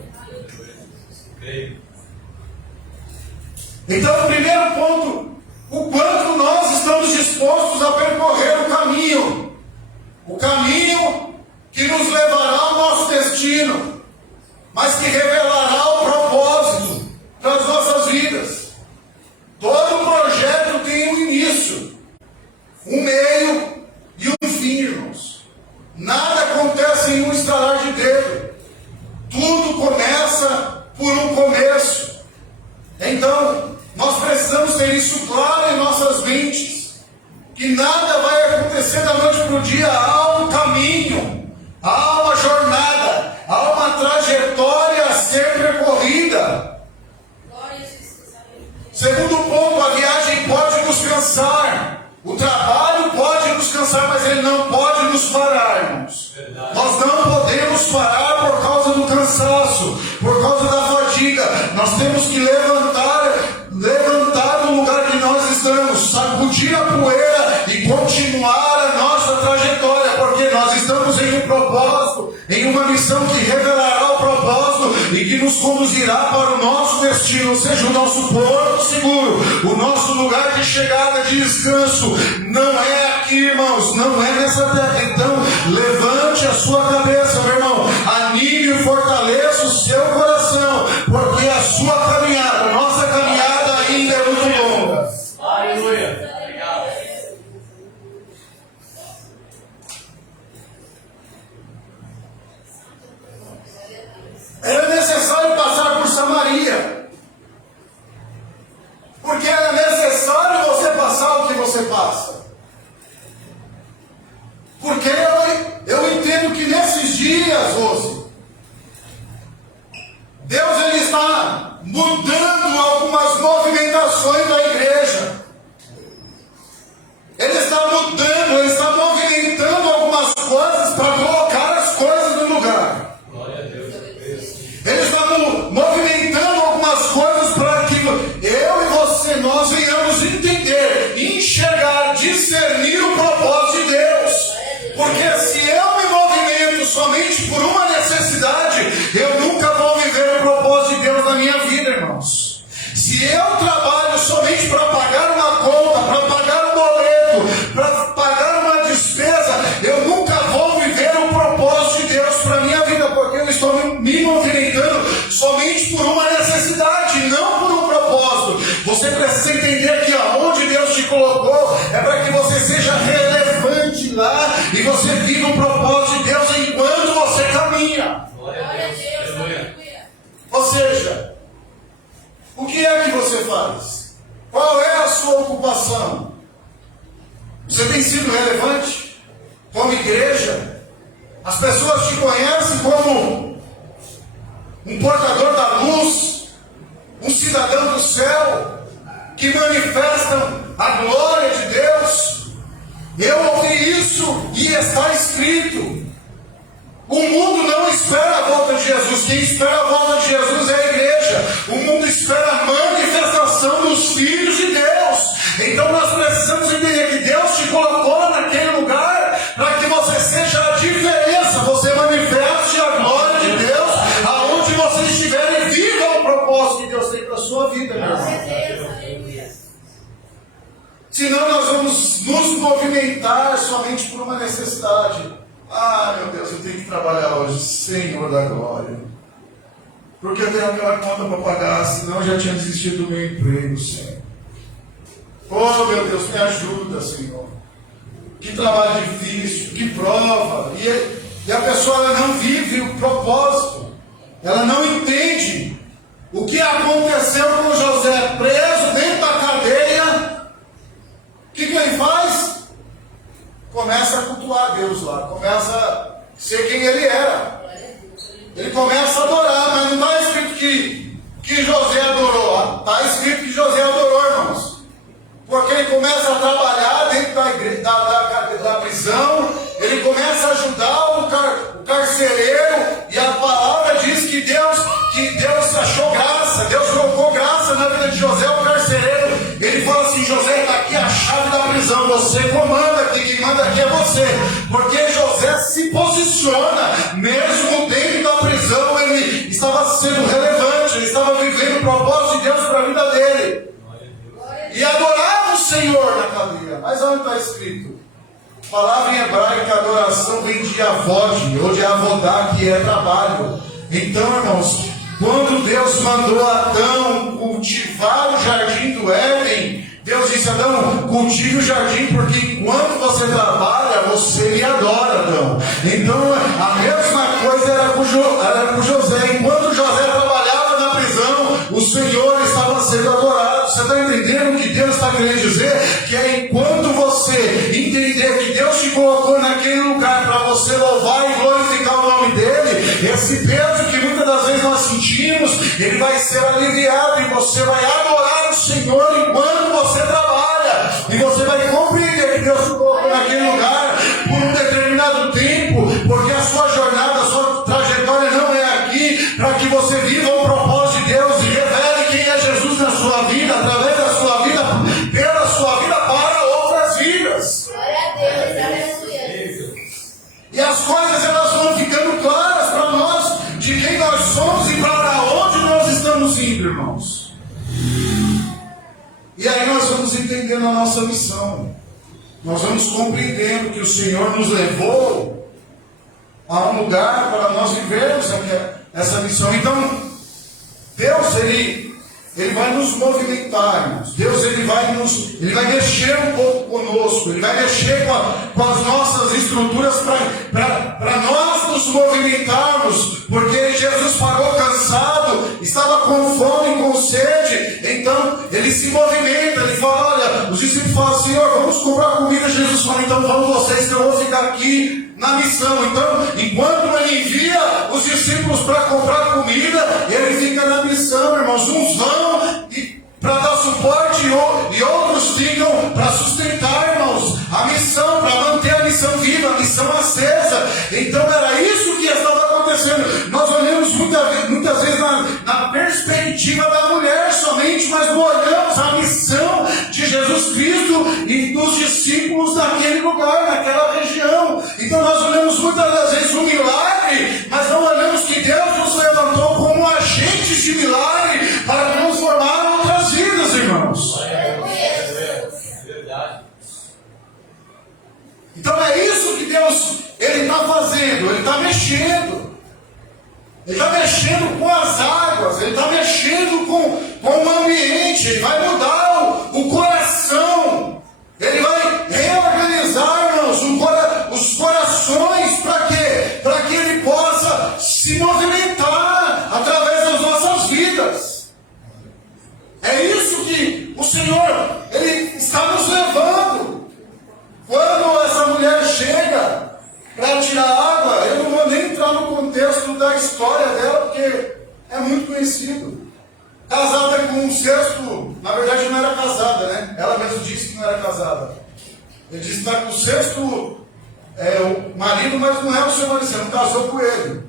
Então, o primeiro ponto, o quanto nós estamos dispostos a percorrer o caminho que nos levará ao nosso destino, mas que revelará o propósito das nossas vidas. Todo projeto tem um início, um meio e um fim, irmãos. Nada acontece em um estalar de dedo. Tudo começa por um começo. Então, nós precisamos ter isso claro em nossas mentes, que nada vai acontecer da noite para o dia. Há um caminho, há uma jornada, há uma trajetória a ser percorrida. Segundo ponto, a viagem pode nos cansar, o trabalho pode nos cansar, mas ele não pode nos parar, irmãos. Nós não podemos parar por causa do cansaço, por causa da fadiga. Nós temos que levantar do lugar que nós estamos, sacudir a poeira e continuar a nossa trajetória, porque nós estamos em um propósito, em uma missão que revelará o propósito e que nos conduzirá para o nosso destino, ou seja, o nosso porto seguro, o nosso lugar de chegada, de descanso. Não é aqui, irmãos, não é nessa terra. Então, levante a sua cabeça, meu irmão, anime e fortaleça o seu coração, porque a sua caminhada, a nossa caminhada ainda é muito longa. Aleluia. Obrigado. Era necessário passar por Samaria, porque era necessário você passar o que você passa. Porque eu entendo que nesses dias, Rose, Deus ele está mudando algumas movimentações da igreja. Ele está mudando, ele está movimentando algumas coisas para colocar as coisas no lugar. Glória a Deus. Ele está movimentando algumas coisas para que eu e você, nós venhamos entender, enxergar, discernir o propósito de Deus. Porque se eu me movimento somente por uma necessidade, eu nunca vou viver o propósito de Deus na minha vida, irmãos. Se eu trabalho somente você entender que aonde Deus te colocou é para que você seja relevante lá e você viva o propósito de Deus enquanto você caminha. Glória a Deus. Aleluia. Ou seja, o que é que você faz? Qual é a sua ocupação? Você tem sido relevante como igreja? As pessoas te conhecem como um portador da luz, um cidadão do céu, que manifestam a glória de Deus. Eu ouvi isso e está escrito. O mundo não espera a volta de Jesus. Quem espera a volta de Jesus é a igreja. O mundo espera a manifestação dos filhos de Deus. Então nós precisamos entender que Deus te colocou naquele lugar para que você seja a diferença. Você manifeste a glória de Deus aonde você estiver e viva o propósito que Deus tem para a sua vida, meu irmão. Senão nós vamos nos movimentar somente por uma necessidade. Ah, meu Deus, eu tenho que trabalhar hoje, Senhor da glória. Porque eu tenho aquela conta para pagar, senão eu já tinha desistido do meu emprego, Senhor. Oh, meu Deus, me ajuda, Senhor. Que trabalho difícil, que prova. E a pessoa ela não vive o propósito. Ela não entende o que aconteceu com José, preso dentro da cadeia. O que ele faz? Começa a cultuar Deus lá, começa a ser quem ele era. Ele começa a adorar, mas não está escrito que José adorou. Está escrito que José adorou, irmãos. Porque ele começa a trabalhar dentro da prisão, ele começa a ajudar o carcereiro, e a palavra diz que Deus achou graça, Deus colocou graça na vida de José, o carcereiro. Ele fala assim: José, está aqui a chave da prisão, você comanda aqui, quem manda aqui é você. Porque José se posiciona, mesmo dentro da prisão, ele estava sendo relevante, ele estava vivendo o propósito de Deus para a vida dele. E adorava o Senhor na cadeia. Mas onde está escrito? A palavra em hebraico, a adoração vem de avod, ou de avodar, que é trabalho. Então, irmãos, quando Deus mandou Adão cultivar o jardim do Éden, Deus disse: Adão, cultive o jardim, porque enquanto você trabalha, você me adora, Adão. Então, a mesma coisa era com José. Enquanto José trabalhava na prisão, o Senhor estava sendo adorado. Você está entendendo o que Deus está querendo dizer? Que é enquanto você entender que Deus te colocou naquele lugar para você louvar e glorificar o nome dele, esse peso que muitas das vezes nós sentimos, ele vai ser aliviado e você vai adorar o Senhor enquanto você trabalha. E você vai compreender que Deus te colocou naquele lugar por um determinado tempo, porque a sua jornada, a sua trajetória não é aqui para que você viva o propósito de Deus e revele quem é Jesus na sua vida, através da sua vida, pela sua vida para outras vidas. Glória a Deus, aleluia. E as coisas elas vão ficando claras para nós de quem nós somos e para onde nós estamos indo, irmãos. E aí nós vamos entendendo a nossa missão. Nós vamos compreendendo que o Senhor nos levou a um lugar para nós vivermos essa missão. Então, Deus, ele vai nos movimentar, irmãos. Deus, ele vai mexer um pouco conosco. Ele vai mexer com as nossas estruturas para nós nos movimentarmos. Porque Jesus parou cansado, estava com fome, com sede. Então, ele se movimenta. Ele fala: olha, os discípulos falam: Senhor, vamos comprar comida. Jesus fala: então vamos vocês, que eu vou ficar aqui na missão. Então, enquanto ele envia os discípulos para comprar comida, ele fica na missão, irmãos. Uns vão para dar suporte e outros ficam para sustentar, irmãos, a missão, para manter a missão viva, a missão acesa. Então era isso que estava acontecendo. Nós olhamos muitas vezes na perspectiva da mulher somente, mas não olhamos a missão de Jesus Cristo e dos discípulos naquele lugar, naquela região. Então nós olhamos muitas das vezes um milagre, mas não olhamos que Deus nos levantou como agentes de milagre para transformar outras vidas, irmãos. Então é isso que Deus está fazendo. Ele está mexendo. Ele está mexendo com as águas. Ele está mexendo com o ambiente. Ele vai mudar o coração. Ele vai reorganizar, irmãos, os corações. Para quê? Para que ele possa se movimentar através das nossas vidas. É isso que o Senhor, Ele está nos levando. Quando essa mulher chega para tirar água, eu não vou nem entrar no contexto da história dela, porque é muito conhecido. Casada com um sexto, na verdade não era casada, né? Ela mesma disse que não era casada. Ele disse que está com o sexto o marido, mas não é o seu marido, você não casou com ele.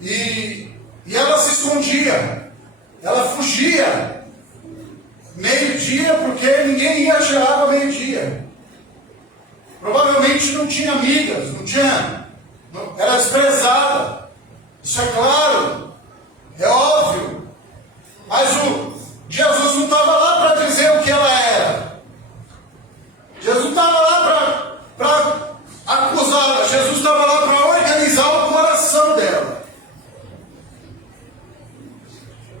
E ela se escondia, ela fugia. Meio-dia, porque ninguém ia tirar água meio-dia. Provavelmente não tinha amigas, era desprezada. Isso é claro, é óbvio. Mas Jesus não estava lá para dizer o que ela era. Jesus não estava lá para acusá-la. Jesus estava lá para organizar o coração dela.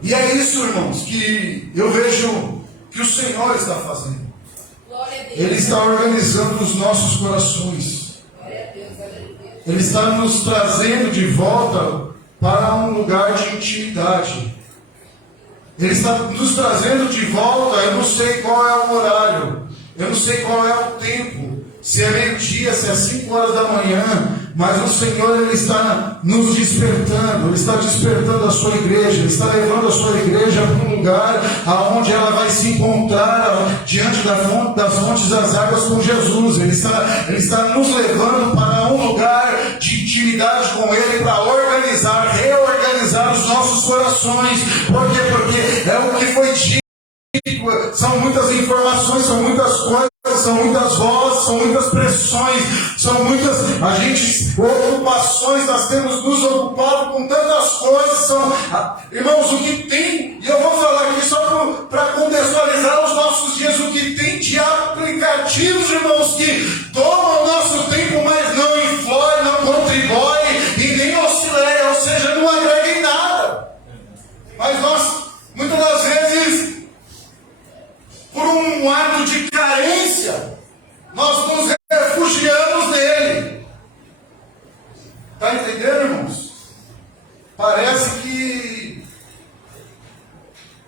E é isso, irmãos, que eu vejo que o Senhor está fazendo. Ele está organizando os nossos corações. Ele está nos trazendo de volta para um lugar de intimidade. Ele está nos trazendo de volta. Eu não sei qual é o horário, eu não sei qual é o tempo, se é meio-dia, se é 5 horas da manhã, mas o Senhor, Ele está nos despertando. Ele está despertando a sua igreja. Ele está levando a sua igreja para um lugar aonde ela vai se encontrar diante das fontes das águas com Jesus. Ele está nos levando para um lugar de intimidade com Ele, para reorganizar os nossos corações. Por quê? Porque é o que foi dito. São muitas informações, são muitas coisas, são muitas vozes, são muitas pressões, são muitas ocupações. Nós temos nos ocupado com tantas coisas. Irmãos, o que tem, e eu vou falar aqui só para contextualizar os nossos dias, o que tem de aplicativos, irmãos, que tomam o nosso tempo, mas não influem, não contribuem e nem auxiliam, ou seja, não agregam em nada. Mas nós, muitas das vezes, por um ato de carência, nós nos refugiamos nele. Está entendendo, irmãos? Parece que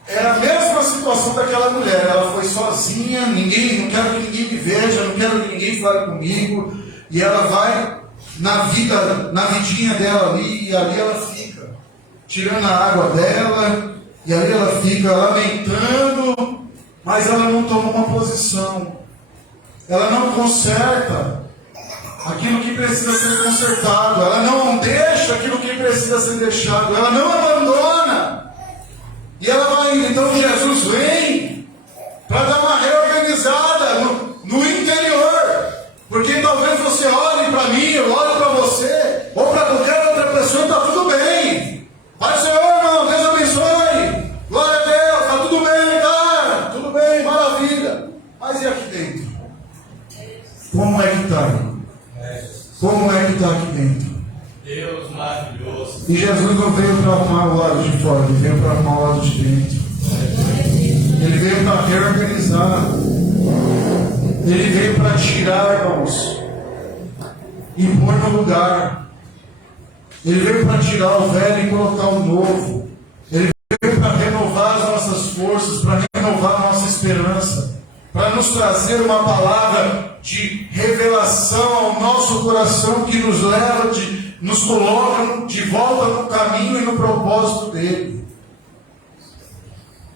é a mesma situação daquela mulher. Ela foi sozinha, não quero que ninguém me veja, não quero que ninguém fale comigo. E ela vai na vidinha dela ali, e ali ela fica, tirando a água dela, e ali ela fica lamentando. Mas ela não toma uma posição. Ela não conserta aquilo que precisa ser consertado. Ela não deixa aquilo que precisa ser deixado. Ela não abandona. E ela vai. Então Jesus vem para dar uma reorganizada no interior. Porque talvez você olhe para mim, eu olhe para você, ou para qualquer outra pessoa, está tudo bem. Vai, Senhor, irmão, Deus abençoe. Glória a Deus, está tudo bem, cara. Tudo bem, maravilha. Mas e aqui dentro? Como é que está? Como é que está aqui dentro? Deus maravilhoso. E Jesus não veio para arrumar o lado de fora, Ele veio para arrumar o lado de dentro. Ele veio para reorganizar. Ele veio para tirar, irmãos, e pôr no lugar. Ele veio para tirar o velho e colocar o novo. Ele veio para renovar as nossas forças, para renovar a nossa esperança, para nos trazer uma palavra de revelação ao nosso coração que nos leva, nos coloca de volta no caminho e no propósito dele.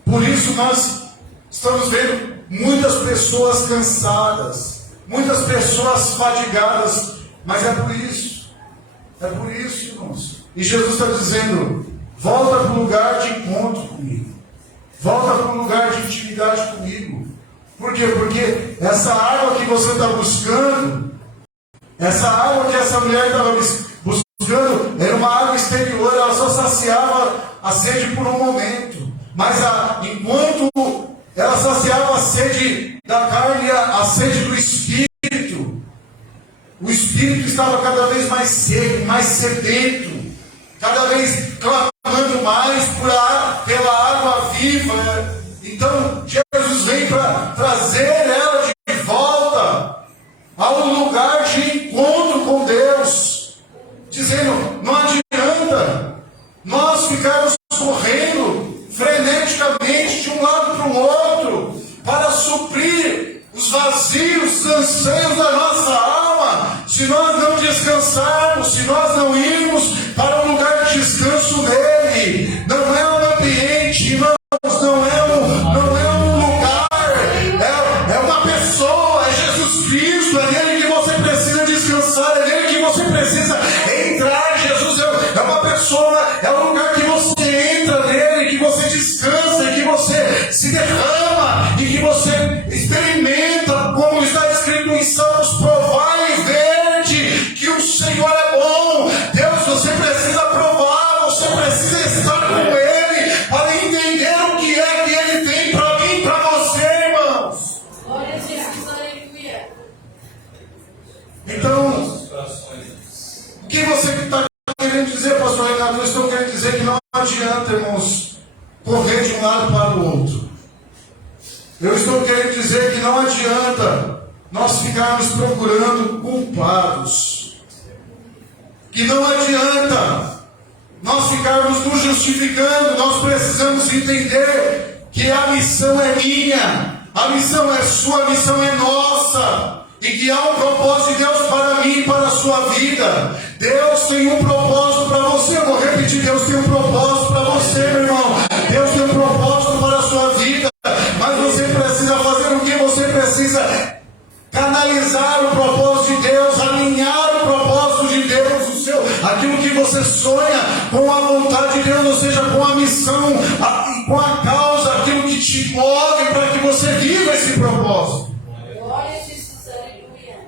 Por isso nós estamos vendo muitas pessoas cansadas, muitas pessoas fadigadas, mas é por isso, irmãos. E Jesus está dizendo: volta para o lugar de encontro comigo, volta para o lugar de intimidade comigo. Por quê? Porque essa água que você está buscando, essa água que essa mulher estava buscando, era uma água exterior, ela só saciava a sede por um momento, mas enquanto ela saciava a sede da carne, a sede do Espírito, o Espírito estava cada vez mais seco, mais sedento, cada vez clamando mais pela água viva. Então Jesus vem para nós ficarmos correndo freneticamente de um lado para o outro para suprir os vazios, os anseios da nossa alma, se nós não descansarmos, se nós não irmos para um lugar de descanso dele. Não é um ambiente, irmãos, não é um lugar, é uma pessoa, é Jesus Cristo, é nele que você precisa descansar, é nele que você precisa entrar. Jesus é uma pessoa, é um lugar que você entra nele, que você descansa, que você se derrama e que você experimenta, como está escrito em Salmos: provai e vede que o Senhor é bom. Deus, você precisa provar, você precisa estar com ele para entender o que é que ele tem para mim e para você, irmãos. Glória a Jesus, aleluia. Então, o que você está querendo dizer, pastor Renato? Eu estou querendo dizer que não adianta, irmãos, correr de um lado para o outro. Eu estou querendo dizer que não adianta nós ficarmos procurando culpados. Que não adianta nós ficarmos nos justificando. Nós precisamos entender que a missão é minha, a missão é sua, a missão é nossa. E que há um propósito de Deus para mim e para a sua vida. Deus tem um propósito para você. Eu vou repetir: Deus tem um propósito para você, meu irmão. Deus tem um propósito para a sua vida. Mas você precisa fazer o que? Você precisa canalizar o propósito de Deus, alinhar o propósito de Deus, aquilo que você sonha com a vontade de Deus, ou seja, com a missão, com a causa, aquilo que te move para que você viva esse propósito. Glória a Jesus, aleluia.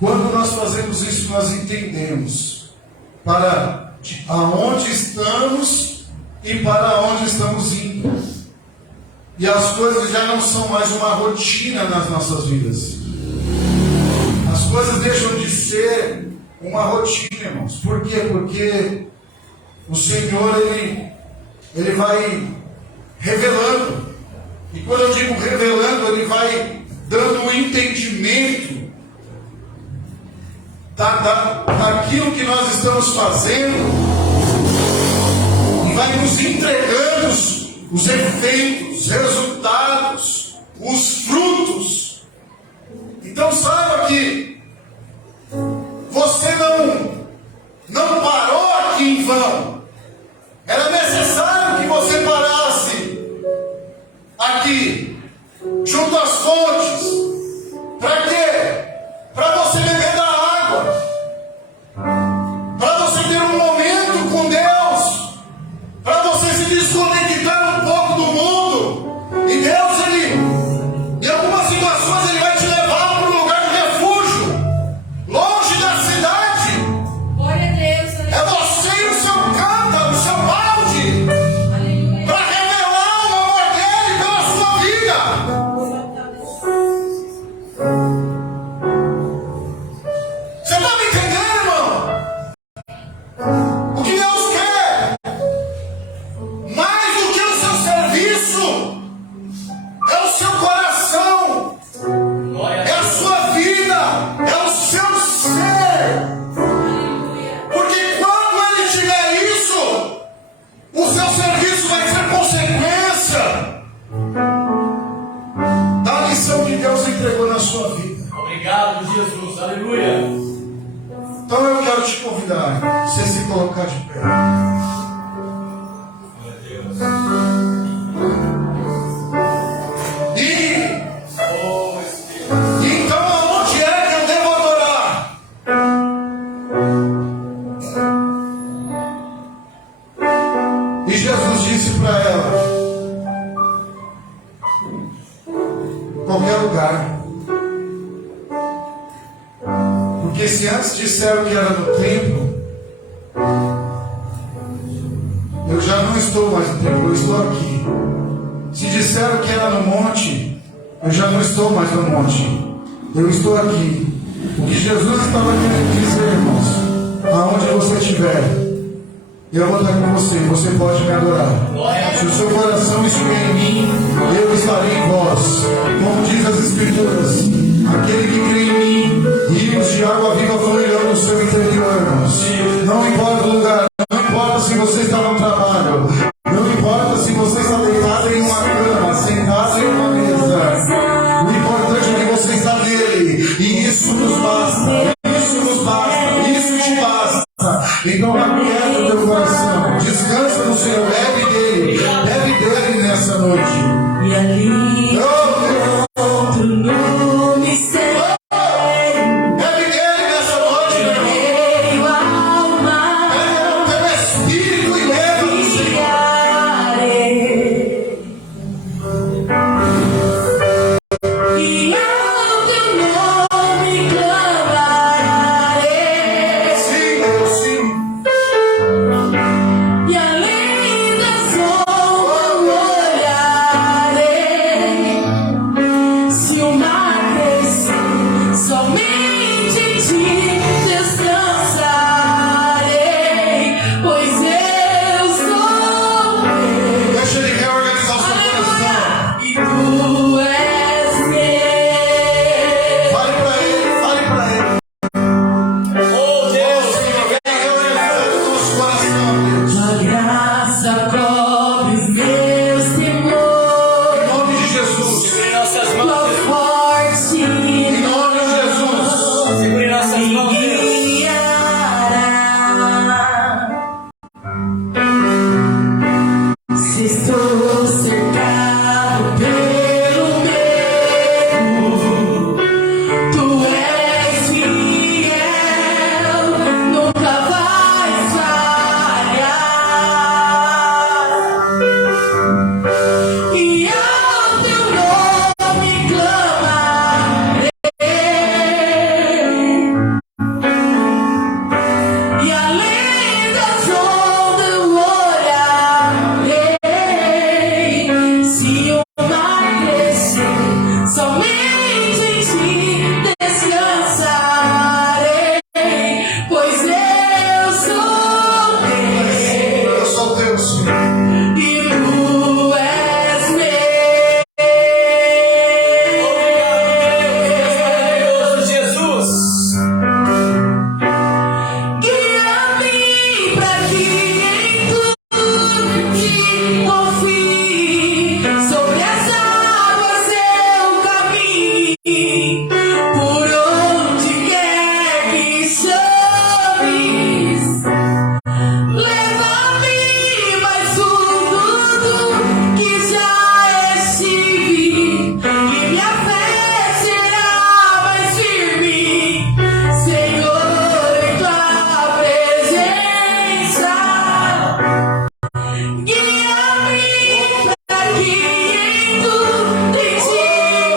Quando nós fazemos isso, nós entendemos para aonde estamos e para onde estamos indo. E as coisas já não são mais uma rotina nas nossas vidas. As coisas deixam de ser uma rotina, irmãos. Por quê? Porque o Senhor, Ele vai revelando. E quando eu digo revelando, Ele vai dando um entendimento daquilo que nós estamos fazendo. E vai nos entregando os efeitos, os resultados, os frutos. Então saiba que você não parou aqui em vão. Era necessário que você parasse aqui, junto às fontes. Para quê? Para você beber da água, para você ter um momento com Deus, para você se desconectar um pouco do mundo. E Deus, em algumas situações, Ele vai te levar para um lugar de refúgio, longe da cidade. Glória a Deus, aleluia. É você e o seu cântaro, o seu balde, Aleluia. para revelar o amor dele pela sua vida. Você está me entendendo, irmão? O que Deus quer, mais do que o seu serviço, é o seu coração, é a sua vida, é o seu ser. Aleluia. Porque quando Ele tiver isso, o seu serviço vai ser consequência da missão que Deus entregou na sua vida. Obrigado, Jesus. Aleluia. Então eu quero te convidar a você se colocar de pé. E então aonde é que eu devo adorar? E Jesus disse para ela: qualquer lugar. Porque se antes disseram que era no templo, eu já não estou mais no templo, eu estou aqui. Se disseram que era no monte, eu já não estou mais no monte, eu estou aqui. O que Jesus estava querendo dizer, irmãos, aonde você estiver, eu vou estar com você, você pode me adorar. Se o seu coração estiver em mim, eu estarei em vós. Como diz as Escrituras, aquele que crê em mim, rios de água viva fluirão no seu interior, irmãos. Não importa o lugar, não importa se você está no trabalho, não importa se você está deitado em uma cama, sentado em uma mesa. O importante é que você está nele, e isso nos basta, isso te basta. Então aquieta o teu coração, descansa no Senhor, bebe dele nessa noite. E ali encontro no mistério. Bebe dele nessa noite, meu irmão. Meio ao mar, Pelo Espírito e leva do Senhor. e ao teu nome clamarei. Sim, Deus, sim. E além da sombra eu olharei. Se o mar crescer, somente em ti descansarei, pois eu sou teu. Deixa ele reorganizar o seu coração. E tu és meu. Fale pra ele, fale pra ele. Oh Deus, Senhor, vem reorganizando o nosso coração, Deus. Tua graça cobre os meus Em temores. nome de Jesus. segure nossas Tua mãos, Deus. forte Em nome de Jesus. Segure nossas me mãos, Deus. guiará. Se estou cercado pelo medo, tu és fiel, nunca vais falhar. E ao teu nome clamarei. E além das ondas eu olharei. Se o mar crescer, somente em ti descansarei, pois eu sou teu Eu sou teu, Senhor. e tu és meu. Maravilhoso Jesus. Guia-me pra que em tudo te confie, sobre as águas eu caminhe, por onde quer que chames. Leva-me mais fundo que já estive, e minha fé será mais firme, Senhor, em tua presença. Guia-me pra que em tudo te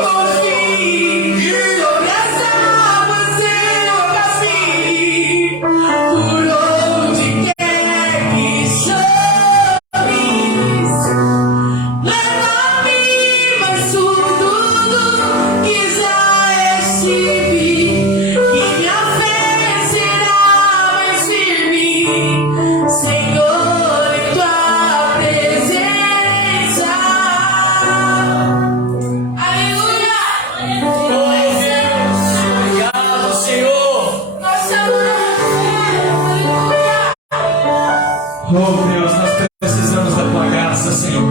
confie, sobre as águas eu caminhe, por onde quer que chames. Leva-me mais fundo que já estive, e minha fé será mais firme, Senhor, em tua presença. Aleluia! Oh Deus, obrigado, Senhor. Nós aleluia! Oh Deus, nós precisamos da tua graça, Senhor.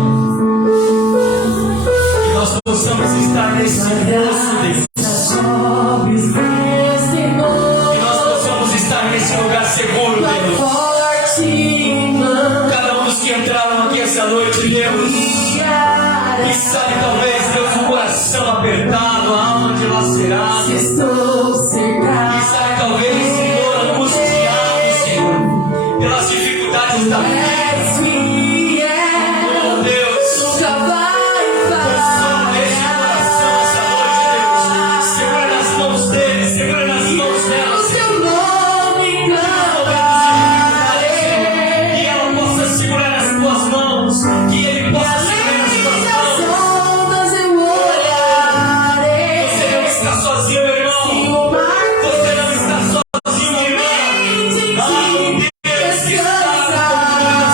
Que nós possamos estar nesse poço, Deus. Sobre os meus Que temores, nós possamos estar nesse lugar seguro, tua Deus. forte mão Cada um dos que entraram aqui essa noite, Deus. guiará. E sabe, talvez, Deus, o coração apertado, a alma dilacerada. Se estou E cercado, sabe, talvez, Senhor, angustiado, Senhor, pelas dificuldades da vida. és fiel, Oh Deus, nunca vai consome esse coração essa noite, Deus. falhar. Segura nas mãos dele, segura nas mãos dela, O Senhor. teu nome clamarei. Que ela possa segurar nas tuas mãos, que ele possa segurar nas tuas Além das mãos. ondas eu olharei. Você não está sozinho, meu Se irmão. o mar Você não está sozinho, minha irmã. somente em Ah, ti Deus que está descansarei.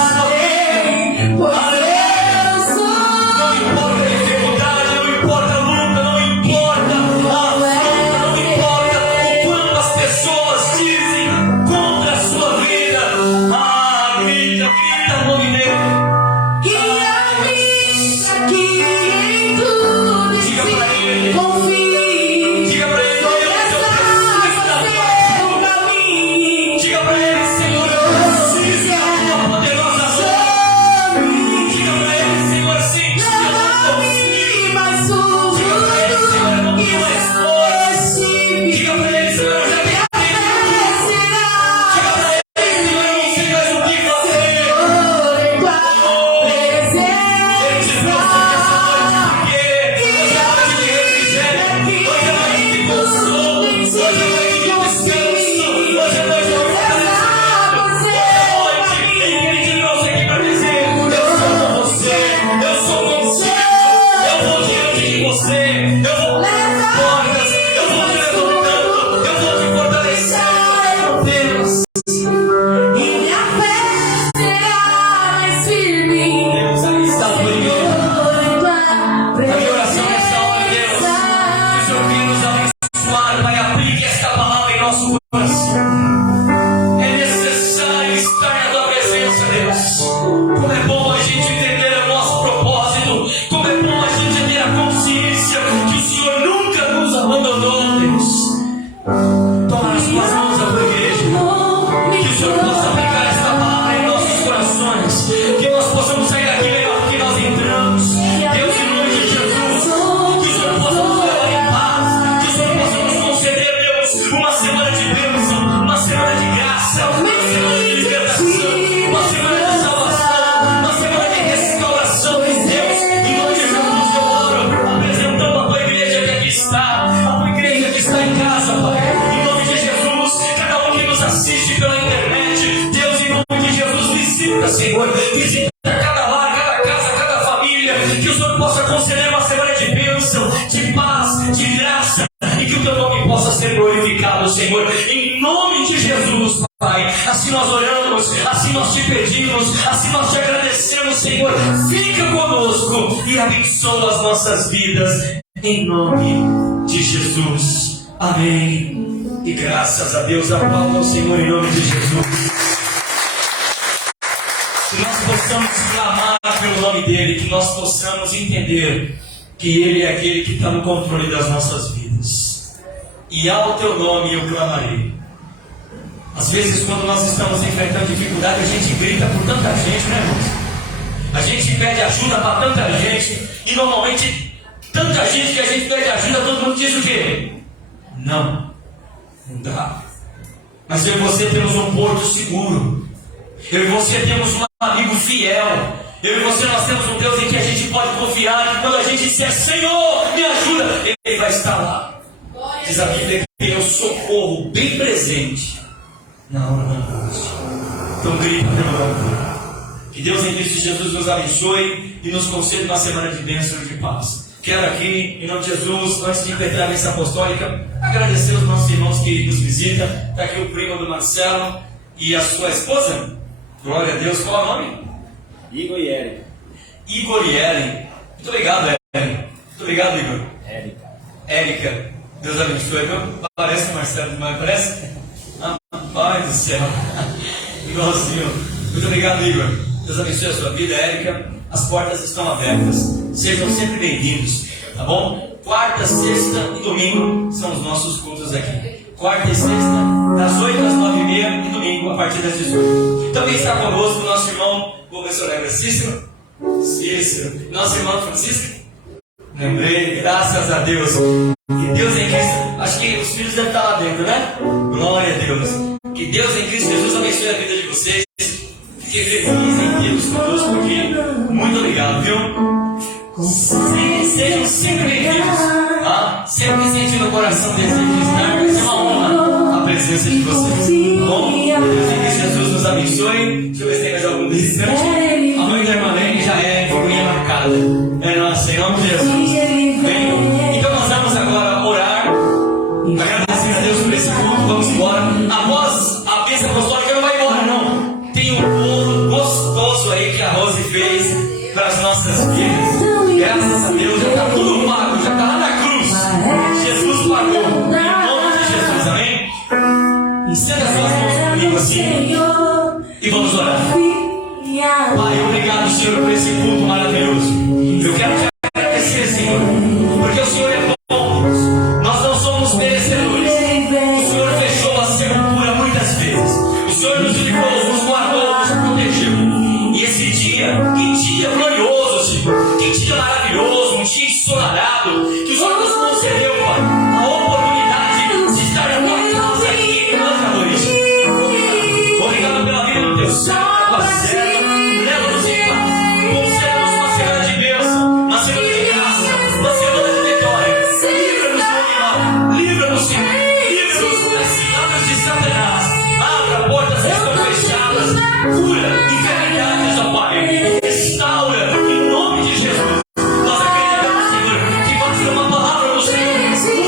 visita, Senhor. Visita cada lar, cada casa, cada família. Que o Senhor possa conceder uma semana de bênção, de paz, de graça. E que o teu nome possa ser glorificado, Senhor. Em nome de Jesus, Pai. Assim nós oramos, assim nós te pedimos, assim nós te agradecemos, Senhor. Fica conosco e abençoa as nossas vidas. Em nome de Jesus. Amém. E graças a Deus, aplauda ao Senhor em nome de Jesus. Que nós possamos clamar pelo nome dEle, que nós possamos entender que Ele é aquele que está no controle das nossas vidas. E ao Teu nome eu clamarei. Às vezes, quando nós estamos enfrentando dificuldade, a gente grita por tanta gente, né, irmãos? A gente pede ajuda para tanta gente, e normalmente, tanta gente que a gente pede ajuda, todo mundo diz o quê? Não dá. Mas eu e você temos um porto seguro. Eu e você temos um amigo fiel. Eu e você, nós temos um Deus em que a gente pode confiar, que quando a gente disser, Senhor, me ajuda, Ele vai estar lá. Diz a Bíblia que tem o socorro bem presente na hora da angústia. Então grita pelo nome dele. Que Deus em Cristo Jesus nos abençoe e nos conceda uma semana de bênção e de paz. Quero aqui, em nome de Jesus, antes de impetrar a missa apostólica, agradecer os nossos irmãos que nos visitam. Está aqui o primo do Marcelo e a sua esposa. Glória a Deus. Qual é o nome? Igor e Érica. Igor e Érica. Muito obrigado, Érica. Muito obrigado, Igor. Érica. Deus abençoe, viu? Parece o Marcelo, mas parece? Ah, Pai do céu. Igualzinho. Muito obrigado, Igor. Deus abençoe a sua vida, Érica. As portas estão abertas. Sejam sempre bem-vindos, tá bom? Quarta, sexta e domingo são os nossos cultos aqui. Quarta e sexta, das 8 às 9h30 e domingo a partir das 18. Também está conosco o nosso irmão, vou ver se eu lembro, Cícero. Nosso irmão Francisco. Lembrei, graças a Deus. Que Deus em Cristo, acho que os filhos devem estar lá dentro, né? Glória a Deus. Que Deus em Cristo Jesus abençoe a vida de vocês. Fiquem felizes em Deus conosco aqui. Muito obrigado, viu? Sejam sempre bem-vindos. Tá? Sempre sentindo o coração desejo de estar. Vai ser uma honra a presença de vocês. Bom, Deus em Cristo Jesus nos abençoe. Deixa eu ver se tem mais algum visitante. A mãe da irmã Lene já é figurinha marcada. É nossa, em nome de Jesus. Bem, então nós vamos agora orar. Agradecer a Deus por esse culto. Vamos embora. Após a bênção apostólica, não vai embora, não. Tem um bolo gostoso aí que a Rose fez para as nossas vidas. Graças a Deus, já está tudo pago, já está lá na cruz. Jesus pagou. Em nome de Jesus, amém? Estenda as suas mãos comigo assim e vamos orar. Pai, obrigado, Senhor, por esse culto maravilhoso. Eu quero te agradecer, Senhor, porque o Senhor é bom. Nós não somos merecedores. O Senhor fechou a sepultura muitas vezes. O Senhor nos livrou, nos guardou, nos protegeu. E esse dia, que dia glorioso, Senhor. Que dia maravilhoso, um dia ensolarado. Que o Senhor nos concedeu, Pai, a oportunidade de estar na tua casa aqui outra noite. Obrigado pela vida do teu servo, da tua serva. Leva-nos em paz. Conceda-nos uma semana de bênção, uma semana de graça, uma semana de vitória. Livra-nos do mal. Livra-nos, Senhor. Livra-nos das ciladas de Satanás. Abra portas que estão fechadas. Cura enfermidades, ó Pai. Restaura em nome de Jesus. Nós acreditamos, Senhor, que basta uma palavra do Senhor.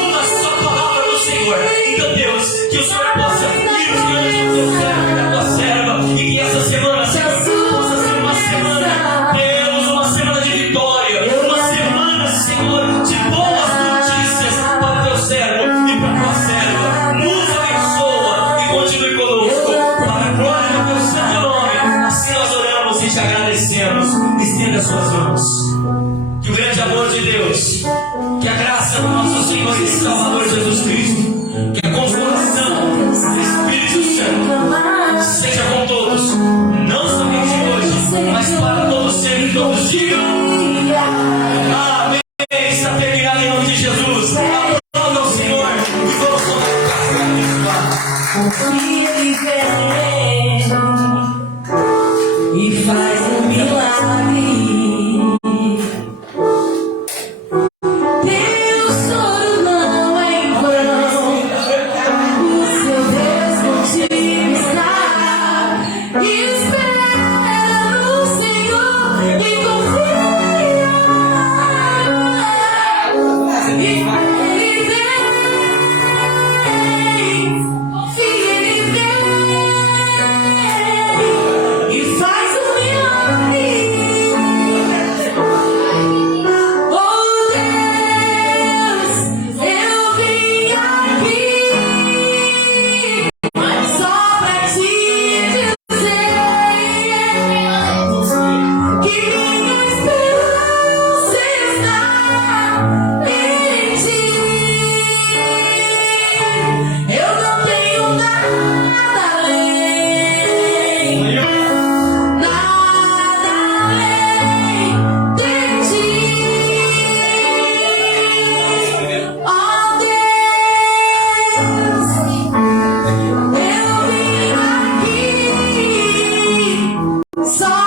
Uma só palavra do Senhor. Então, Deus, que o Senhor possa ir diante do teu servo e da tua serva. E que essa semana, Senhor, possa ser uma semana, Deus, uma semana de vitória. Uma semana, Senhor, de boas notícias para o teu servo e para a tua serva. Nos abençoa e continue conosco. Para a glória do teu santo nome. Assim nós oramos e te agradecemos. Estenda as suas mãos. Que o grande amor de Deus, que a graça do nosso Senhor e Salvador Jesus Cristo, que a consolação do Espírito Santo seja com todos, não somente hoje, mas para todos sempre, todos digam amém. Está terminado em nome de Jesus. Aplauda ao Senhor e vamos Confia em Deus e faz um milagre. Teu soro não é em vão. Só